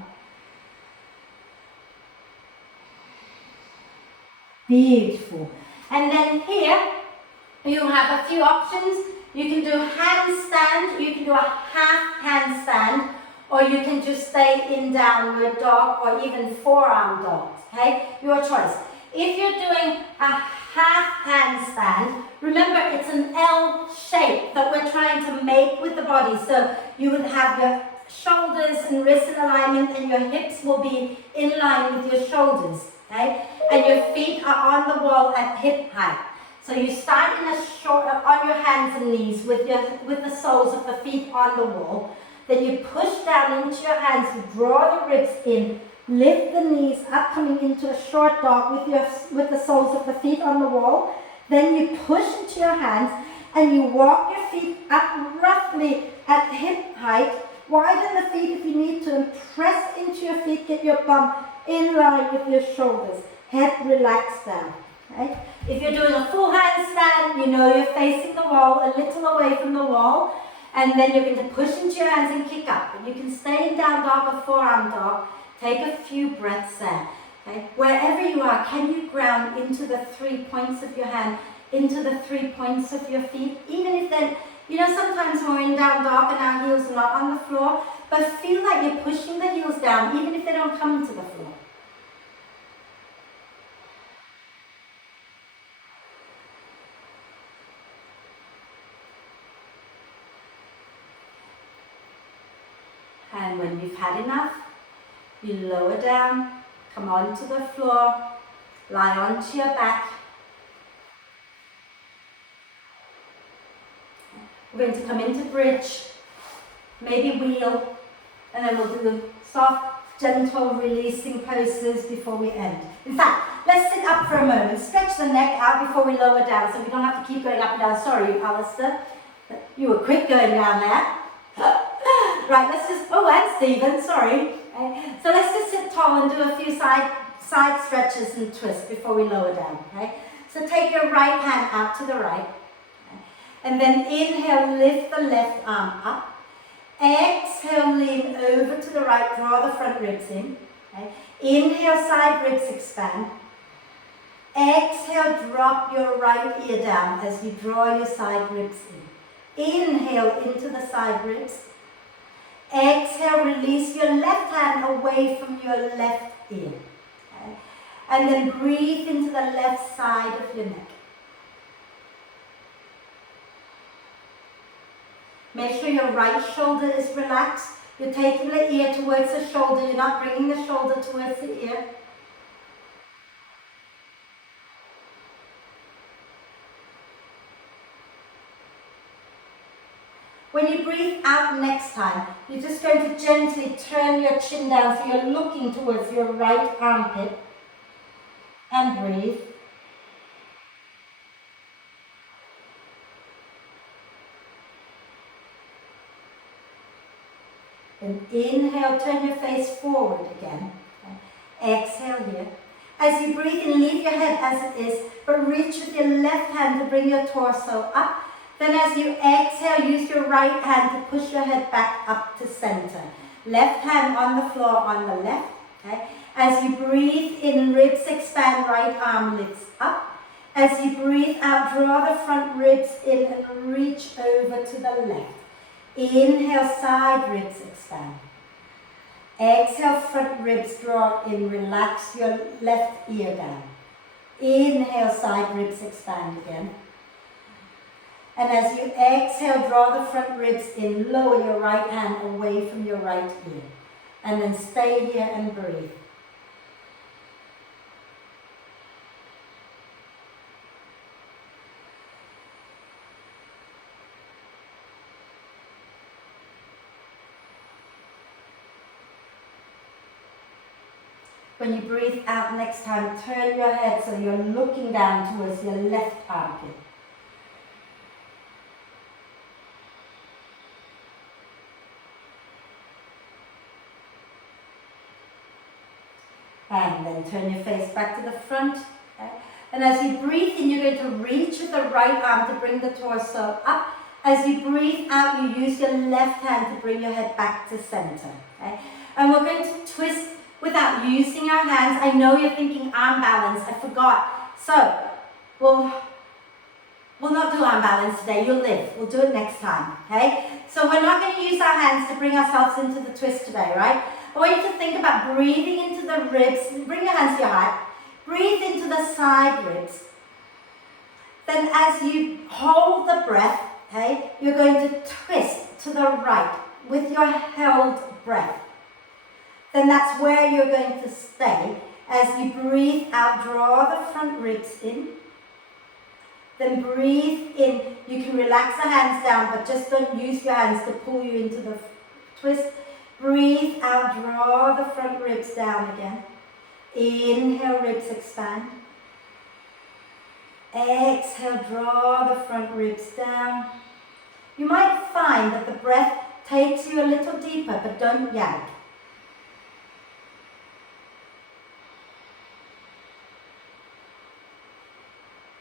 Beautiful. And then here, you have a few options. You can do handstand, you can do a half handstand, or you can just stay in downward dog, or even forearm dogs, okay? Your choice. If you're doing a half handstand, remember it's an L shape that we're trying to make with the body. So you would have your shoulders and wrists in alignment, and your hips will be in line with your shoulders, okay? And your feet are on the wall at hip height. So you start in on your hands and knees with the soles of the feet on the wall. Then you push down into your hands, you draw the ribs in, lift the knees up, coming into a short dog with the soles of the feet on the wall. Then you push into your hands and you walk your feet up roughly at hip height. Widen the feet if you need to, and press into your feet, get your bum in line with your shoulders. Head relaxed down. Right? If you're doing a full handstand, you know you're facing the wall, a little away from the wall, and then you're going to push into your hands and kick up. And you can stay in down dog or forearm dog. Take a few breaths there. Okay? Wherever you are, can you ground into the 3 points of your hand, into the 3 points of your feet? Even if then, sometimes when we're in down dog and our heels are not on the floor, but feel like you're pushing the heels down, even if they don't come to the floor. And when you've had enough, you lower down, come onto the floor, lie onto your back. We're going to come into bridge, maybe wheel, and then we'll do soft, gentle, releasing poses before we end. In fact, let's sit up for a moment, stretch the neck out before we lower down so we don't have to keep going up and down. Sorry, Alistair, you were quick going down there. Right, let's just, and Stephen, sorry. So let's just sit tall and do a few side stretches and twists before we lower down, okay? So take your right hand out to the right. And then inhale, lift the left arm up. Exhale, lean over to the right, draw the front ribs in. Okay? Inhale, side ribs expand. Exhale, drop your right ear down as you draw your side ribs in. Inhale into the side ribs. Exhale, release your left hand away from your left ear. Okay? And then breathe into the left side of your neck. Make sure your right shoulder is relaxed. You're taking the ear towards the shoulder. You're not bringing the shoulder towards the ear. When you breathe out next time, you're just going to gently turn your chin down so you're looking towards your right armpit. And breathe. And inhale, turn your face forward again. Exhale here. As you breathe in, leave your head as it is, but reach with your left hand to bring your torso up. Then as you exhale, use your right hand to push your head back up to center. Left hand on the floor on the left. Okay? As you breathe in, ribs expand, right arm lifts up. As you breathe out, draw the front ribs in and reach over to the left. Inhale, side ribs expand. Exhale, front ribs draw in, relax your left ear down. Inhale, side ribs expand again. And as you exhale, draw the front ribs in, lower your right hand away from your right ear. And then stay here and breathe. When you breathe out next time, turn your head so you're looking down towards your left armpit. And then turn your face back to the front. Okay? And as you breathe in, you're going to reach with the right arm to bring the torso up. As you breathe out, you use your left hand to bring your head back to center. Okay? And we're going to twist without using our hands. I know you're thinking arm balance, I forgot. So, we'll not do arm balance today, you'll live. We'll do it next time, okay? So we're not going to use our hands to bring ourselves into the twist today, right? I want you to think about breathing into the ribs. Bring your hands to your heart. Breathe into the side ribs. Then as you hold the breath, okay, you're going to twist to the right with your held breath. Then that's where you're going to stay. As you breathe out, draw the front ribs in. Then breathe in. You can relax the hands down, but just don't use your hands to pull you into the twist. Breathe out, draw the front ribs down again. Inhale, ribs expand. Exhale, draw the front ribs down. You might find that the breath takes you a little deeper, but don't yank.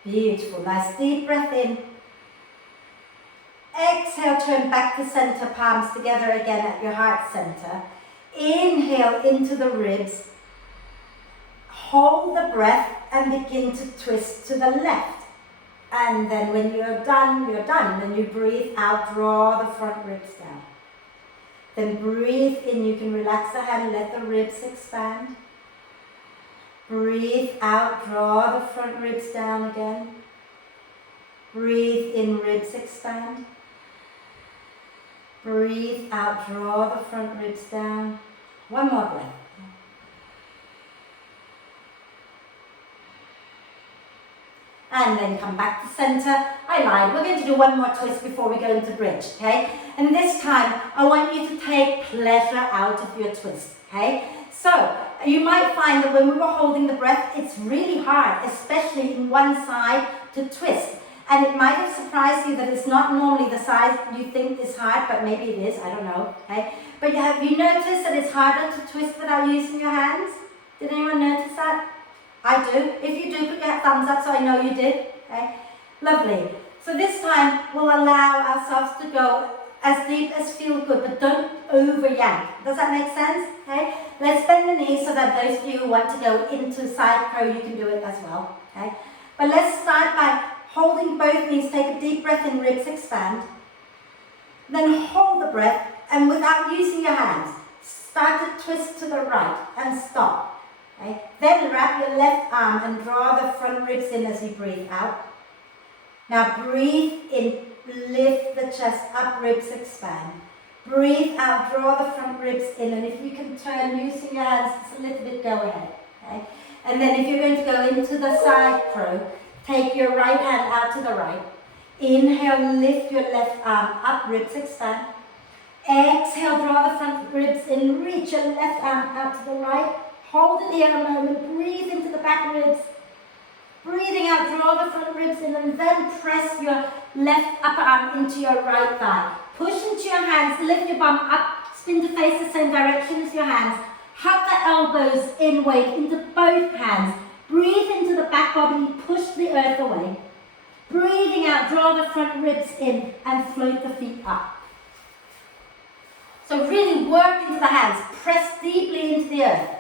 Beautiful. Nice deep breath in. Exhale, turn back to center, palms together again at your heart center. Inhale into the ribs. hold the breath and begin to twist to the left. And then when you're done, you're done. Then you breathe out, draw the front ribs down. Then breathe in, you can relax the hand, let the ribs expand. Breathe out, draw the front ribs down again. Breathe in, ribs expand. Breathe out, draw the front ribs down. One more breath. And then come back to center. I lied. We're going to do one more twist before we go into bridge, okay? And this time, I want you to take pleasure out of your twist, okay? So, you might find that when we were holding the breath, it's really hard, especially in one side, to twist. And it might have surprised you that it's not normally the side you think is hard, but maybe it is, I don't know, okay? But have you noticed that it's harder to twist without using your hands? Did anyone notice that? I do. If you do, put your thumbs up so I know you did. Okay? Lovely. So this time, we'll allow ourselves to go as deep as feel good, but don't over yank. Does that make sense? Okay? Let's bend the knees so that those of you who want to go into side crow, you can do it as well. Okay? But let's start by holding both knees. Take a deep breath in, ribs expand. Then hold the breath, and without using your hands, start to twist to the right and stop. Okay. Then wrap your left arm and draw the front ribs in as you breathe out. Now breathe in, lift the chest up, ribs expand. Breathe out, draw the front ribs in, and if you can turn using your hands just a little bit, go ahead. Okay. And then if you're going to go into the side crow, take your right hand out to the right. Inhale, lift your left arm up, ribs expand. Exhale, draw the front ribs in, reach your left arm out to the right. Hold it here a moment, breathe into the back ribs. Breathing out, draw the front ribs in, and then press your left upper arm into your right thigh. Push into your hands, lift your bum up, spin to face the same direction as your hands. Hug the elbows in, weight into both hands. Breathe into the back body, push the earth away. Breathing out, draw the front ribs in, and float the feet up. So really work into the hands, press deeply into the earth.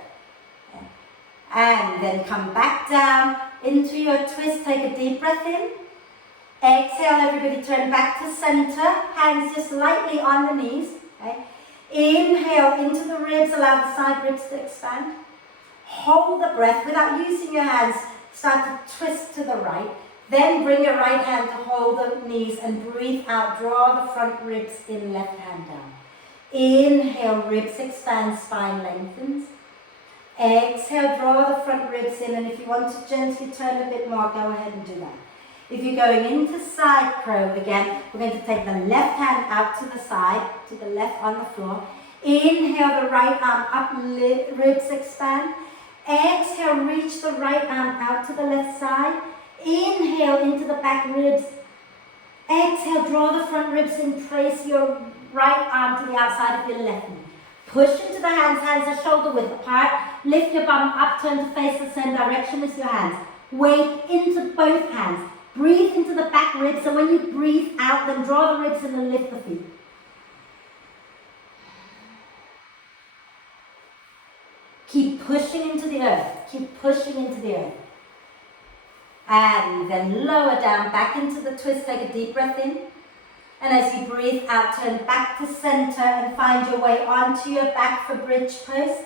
And then come back down into your twist. Take a deep breath in. Exhale, everybody turn back to center. Hands just lightly on the knees. Okay. Inhale into the ribs, allow the side ribs to expand. Hold the breath without using your hands. Start to twist to the right. Then bring your right hand to hold the knees and breathe out. Draw the front ribs in, left hand down. Inhale, ribs expand, spine lengthens. Exhale, draw the front ribs in, and if you want to gently turn a bit more, go ahead and do that. If you're going into side crow again, we're going to take the left hand out to the side, to the left on the floor. Inhale, the right arm up, ribs expand. Exhale, reach the right arm out to the left side. Inhale into the back ribs. Exhale, draw the front ribs in, trace your right arm to the outside of your left knee. Push into the hands, hands are shoulder width apart. Lift your bum up, turn to face the same direction as your hands. Weight into both hands. Breathe into the back ribs, so when you breathe out, then draw the ribs in and lift the feet. Keep pushing into the earth. Keep pushing into the earth. And then lower down, back into the twist. Take a deep breath in. And as you breathe out, turn back to center and find your way onto your back for bridge pose.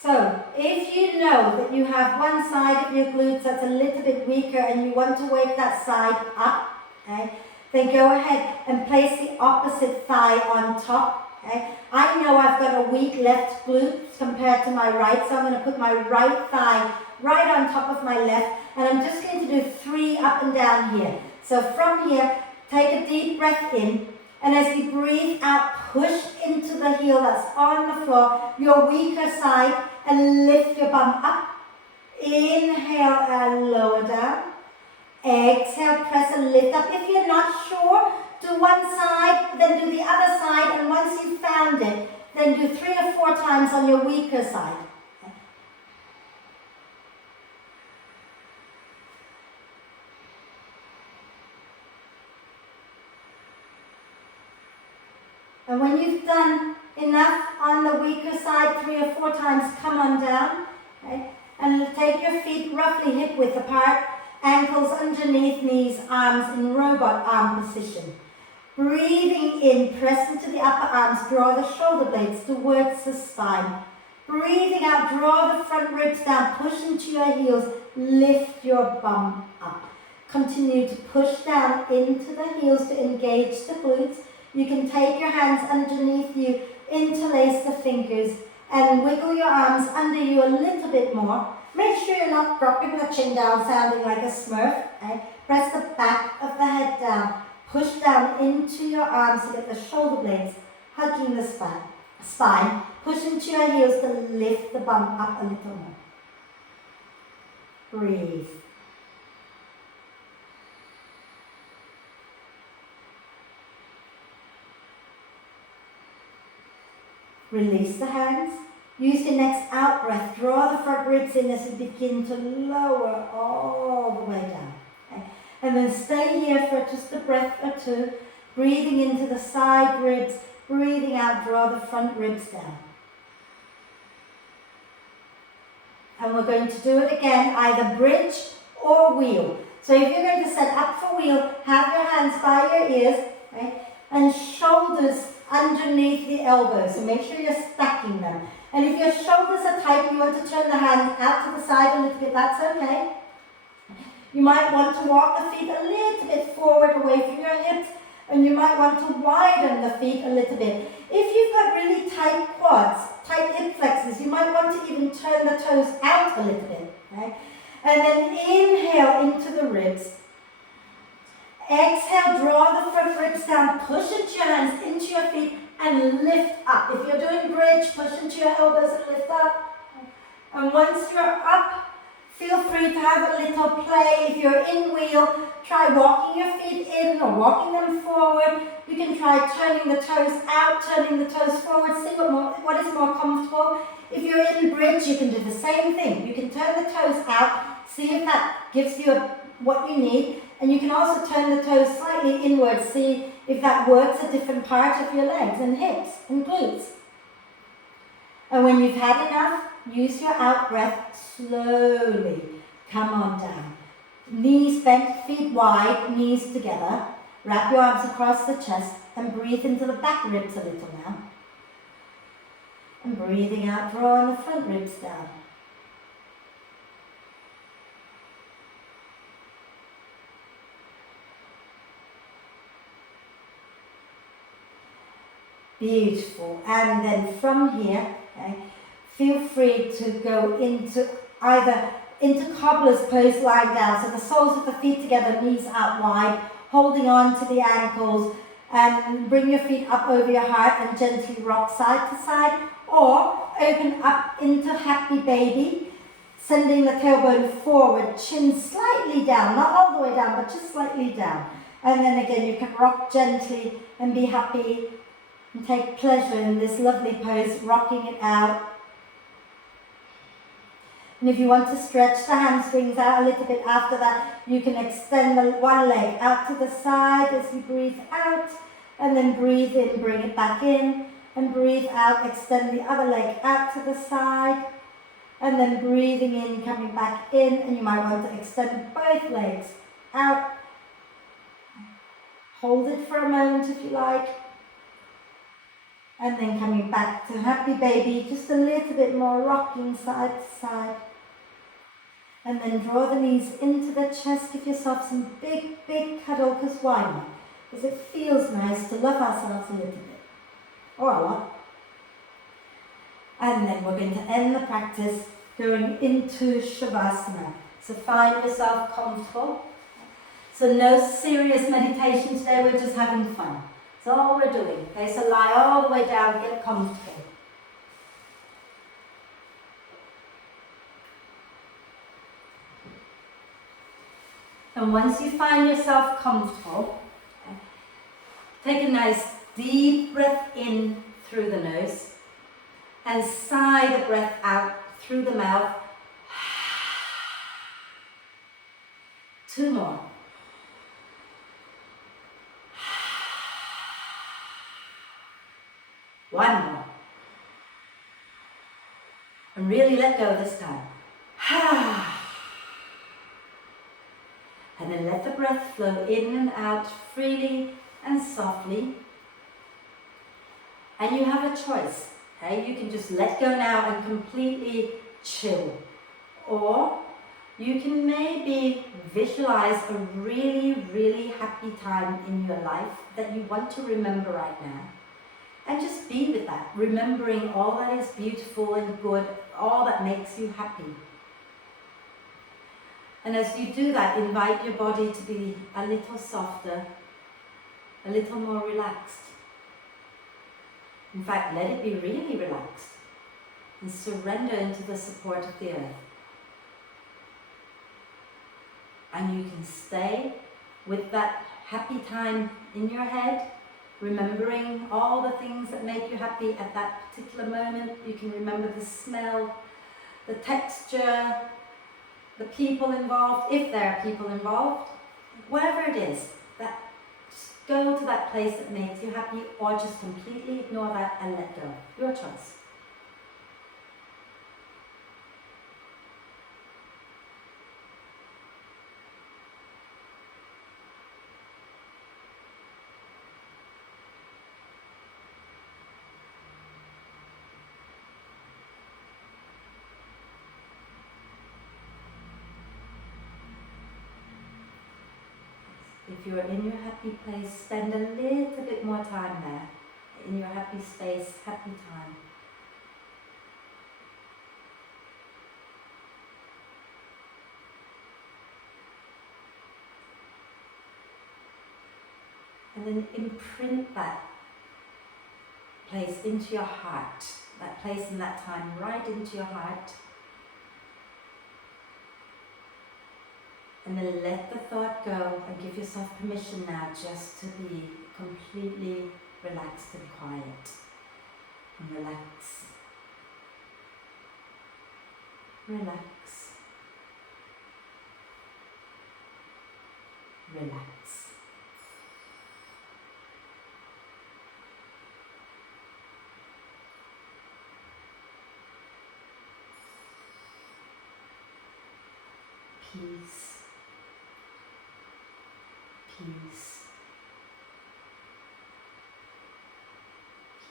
So, if you know that you have one side of your glutes that's a little bit weaker and you want to wake that side up, okay, then go ahead and place the opposite thigh on top. Okay. I know I've got a weak left glute compared to my right, so I'm going to put my right thigh right on top of my left, and I'm just going to do 3 up and down here. So from here, take a deep breath in, and as you breathe out, push into the heel that's on the floor, your weaker side, and lift your bum up. Inhale and lower down. Exhale, press and lift up. If you're not sure, do one side, then do the other side, and once you've found it, then do 3 or 4 times on your weaker side. And when you've done Enough on the weaker side, 3 or 4 times, come on down. Okay? And take your feet roughly hip width apart, ankles underneath, knees, arms in robot arm position. Breathing in, press into the upper arms, draw the shoulder blades towards the spine. Breathing out, draw the front ribs down, push into your heels, lift your bum up. Continue to push down into the heels to engage the glutes. You can take your hands underneath you, interlace the fingers, and wiggle your arms under you a little bit more. Make sure you're not dropping the chin down, sounding like a smurf. Okay? Press the back of the head down. Push down into your arms to get the shoulder blades hugging the spine. Push into your heels to lift the bum up a little more. Breathe. Release the hands. Use your next out breath. Draw the front ribs in as you begin to lower all the way down. Okay? And then stay here for just a breath or two. Breathing into the side ribs. Breathing out, draw the front ribs down. And we're going to do it again, either bridge or wheel. So if you're going to set up for wheel, have your hands by your ears, right? And shoulders underneath the elbows. So make sure you're stacking them. And if your shoulders are tight, you want to turn the hands out to the side a little bit, that's okay. You might want to walk the feet a little bit forward away from your hips, and you might want to widen the feet a little bit. If you've got really tight quads, tight hip flexors, you might want to even turn the toes out a little bit. Okay? And then inhale into the ribs. Exhale, draw the front ribs down, push into your hands, into your feet, and lift up. If you're doing bridge, push into your elbows and lift up. And once you're up, feel free to have a little play. If you're in wheel, try walking your feet in or walking them forward. You can try turning the toes out, turning the toes forward. See what is more comfortable. If you're in bridge, you can do the same thing. You can turn the toes out, see if that gives you what you need. And you can also turn the toes slightly inwards, see if that works a different part of your legs and hips and glutes. And when you've had enough, use your out breath slowly. Come on down. Knees bent, feet wide, knees together. Wrap your arms across the chest and breathe into the back ribs a little now. And breathing out, drawing the front ribs down. Beautiful. And then from here, okay, feel free to go into cobbler's pose, lying down. So the soles of the feet together, knees out wide, holding on to the ankles, and bring your feet up over your heart and gently rock side to side, or open up into happy baby, sending the tailbone forward, chin slightly down, not all the way down, but just slightly down. And then again, you can rock gently and be happy and take pleasure in this lovely pose, rocking it out. And if you want to stretch the hamstrings out a little bit after that, you can extend the one leg out to the side as you breathe out, and then breathe in, bring it back in, and breathe out, extend the other leg out to the side, and then breathing in, coming back in, and you might want to extend both legs out. Hold it for a moment if you like. And then coming back to happy baby, just a little bit more rocking side to side. And then draw the knees into the chest, give yourself some big, big cuddle, because why not? Because it feels nice to love ourselves a little bit, or a lot. And then we're going to end the practice going into Shavasana. So find yourself comfortable. So no serious meditation today, we're just having fun. That's all we're doing. Okay, so lie all the way down, get comfortable. And once you find yourself comfortable, take a nice deep breath in through the nose and sigh the breath out through the mouth. 2 more. One more. And really let go this time. And then let the breath flow in and out freely and softly. And you have a choice. Okay? You can just let go now and completely chill. Or you can maybe visualize a really, really happy time in your life that you want to remember right now. And just be with that, remembering all that is beautiful and good, all that makes you happy. And as you do that, invite your body to be a little softer, a little more relaxed. In fact, let it be really relaxed and surrender into the support of the earth. And you can stay with that happy time in your head, remembering all the things that make you happy at that particular moment. You can remember the smell, the texture, the people involved, if there are people involved, whatever it is, that just go to that place that makes you happy, or just completely ignore that and let go. Your choice. If you're in your happy place, spend a little bit more time there, in your happy space, happy time. And then imprint that place into your heart, that place and that time right into your heart. And then let the thought go and give yourself permission now just to be completely relaxed and quiet. And relax. Relax. Relax. Peace. Peace.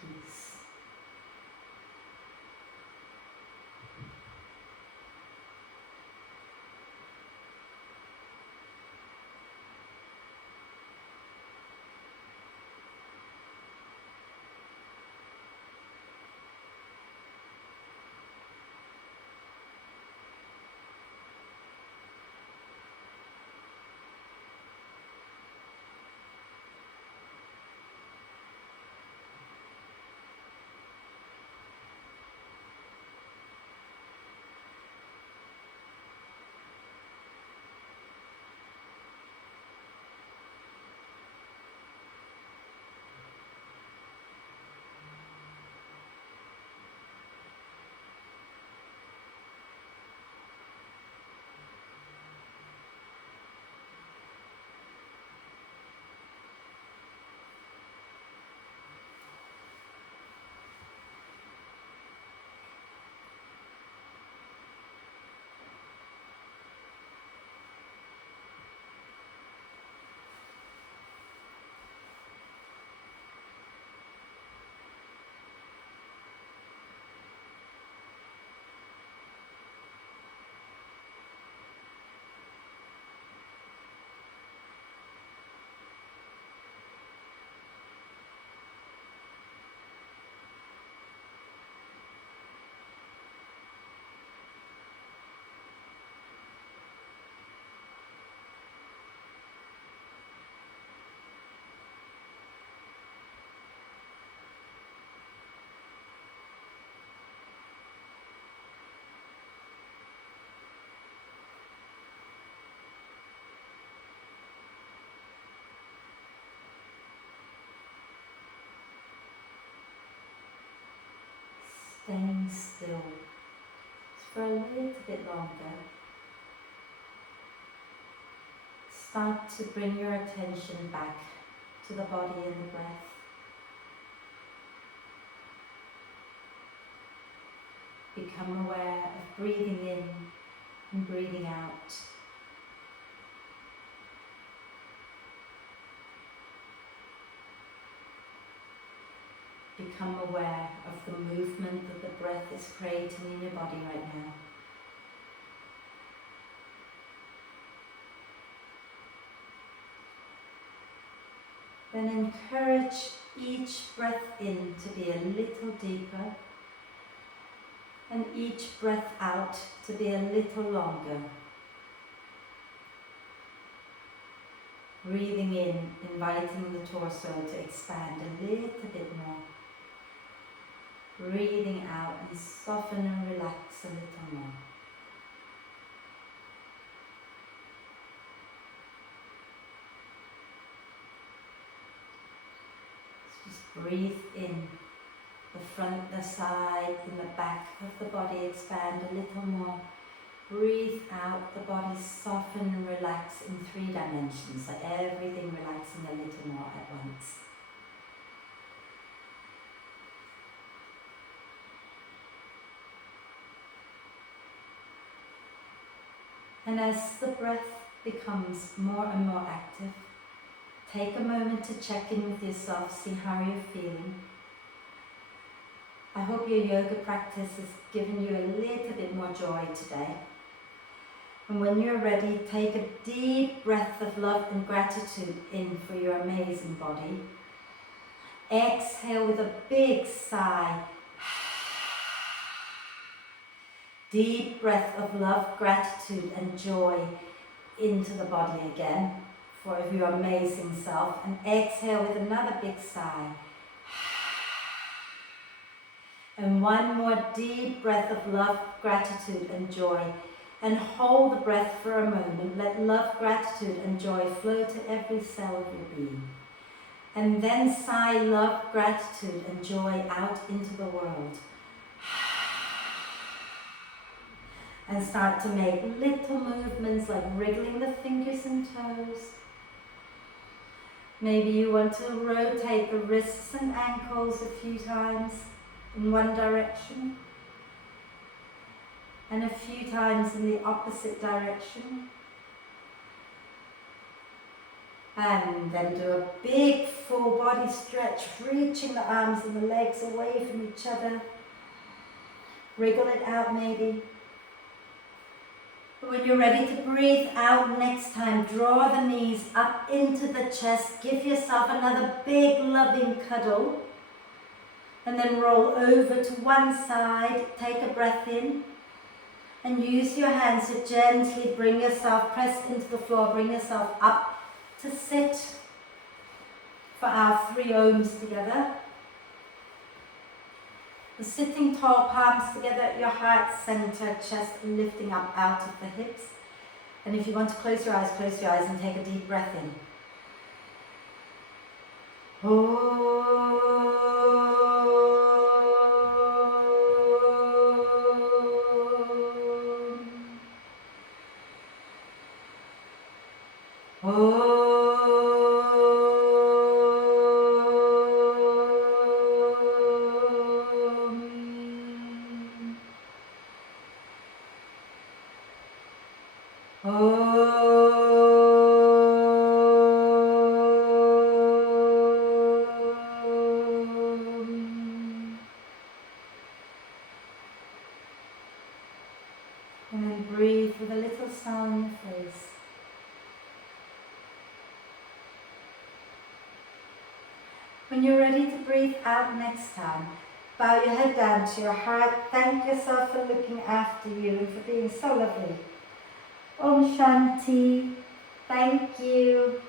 Peace. Staying still for a little bit longer. Start to bring your attention back to the body and the breath. become aware of breathing in and breathing out. Become aware of the movement that the breath is creating in your body right now. Then encourage each breath in to be a little deeper and each breath out to be a little longer. Breathing in, inviting the torso to expand a little bit more. Breathing out and soften and relax a little more. Just breathe in. The front, the side, and the back of the body expand a little more. Breathe out, the body soften and relax in 3 dimensions, so everything relaxing a little more at once. And as the breath becomes more and more active, take a moment to check in with yourself, see how you're feeling. I hope your yoga practice has given you a little bit more joy today. And when you're ready, take a deep breath of love and gratitude in for your amazing body. Exhale with a big sigh. Deep breath of love, gratitude and joy into the body again for your amazing self. And exhale with another big sigh. And one more deep breath of love, gratitude and joy. And hold the breath for a moment. Let love, gratitude and joy flow to every cell of your being. And then sigh love, gratitude and joy out into the world. And start to make little movements like wriggling the fingers and toes. Maybe you want to rotate the wrists and ankles a few times in one direction. And a few times in the opposite direction. And then do a big full body stretch, reaching the arms and the legs away from each other. Wriggle it out maybe. When you're ready to breathe out next time, draw the knees up into the chest. Give yourself another big loving cuddle. And then roll over to one side. Take a breath in. And use your hands to gently bring yourself, press into the floor, bring yourself up to sit for our 3 ohms together. The sitting tall, palms together at your heart center, chest lifting up out of the hips. And if you want to close your eyes and take a deep breath in. And then breathe with a little smile on your face. When you're ready to breathe out next time, bow your head down to your heart. Thank yourself for looking after you and for being so lovely. Om Shanti. Thank you.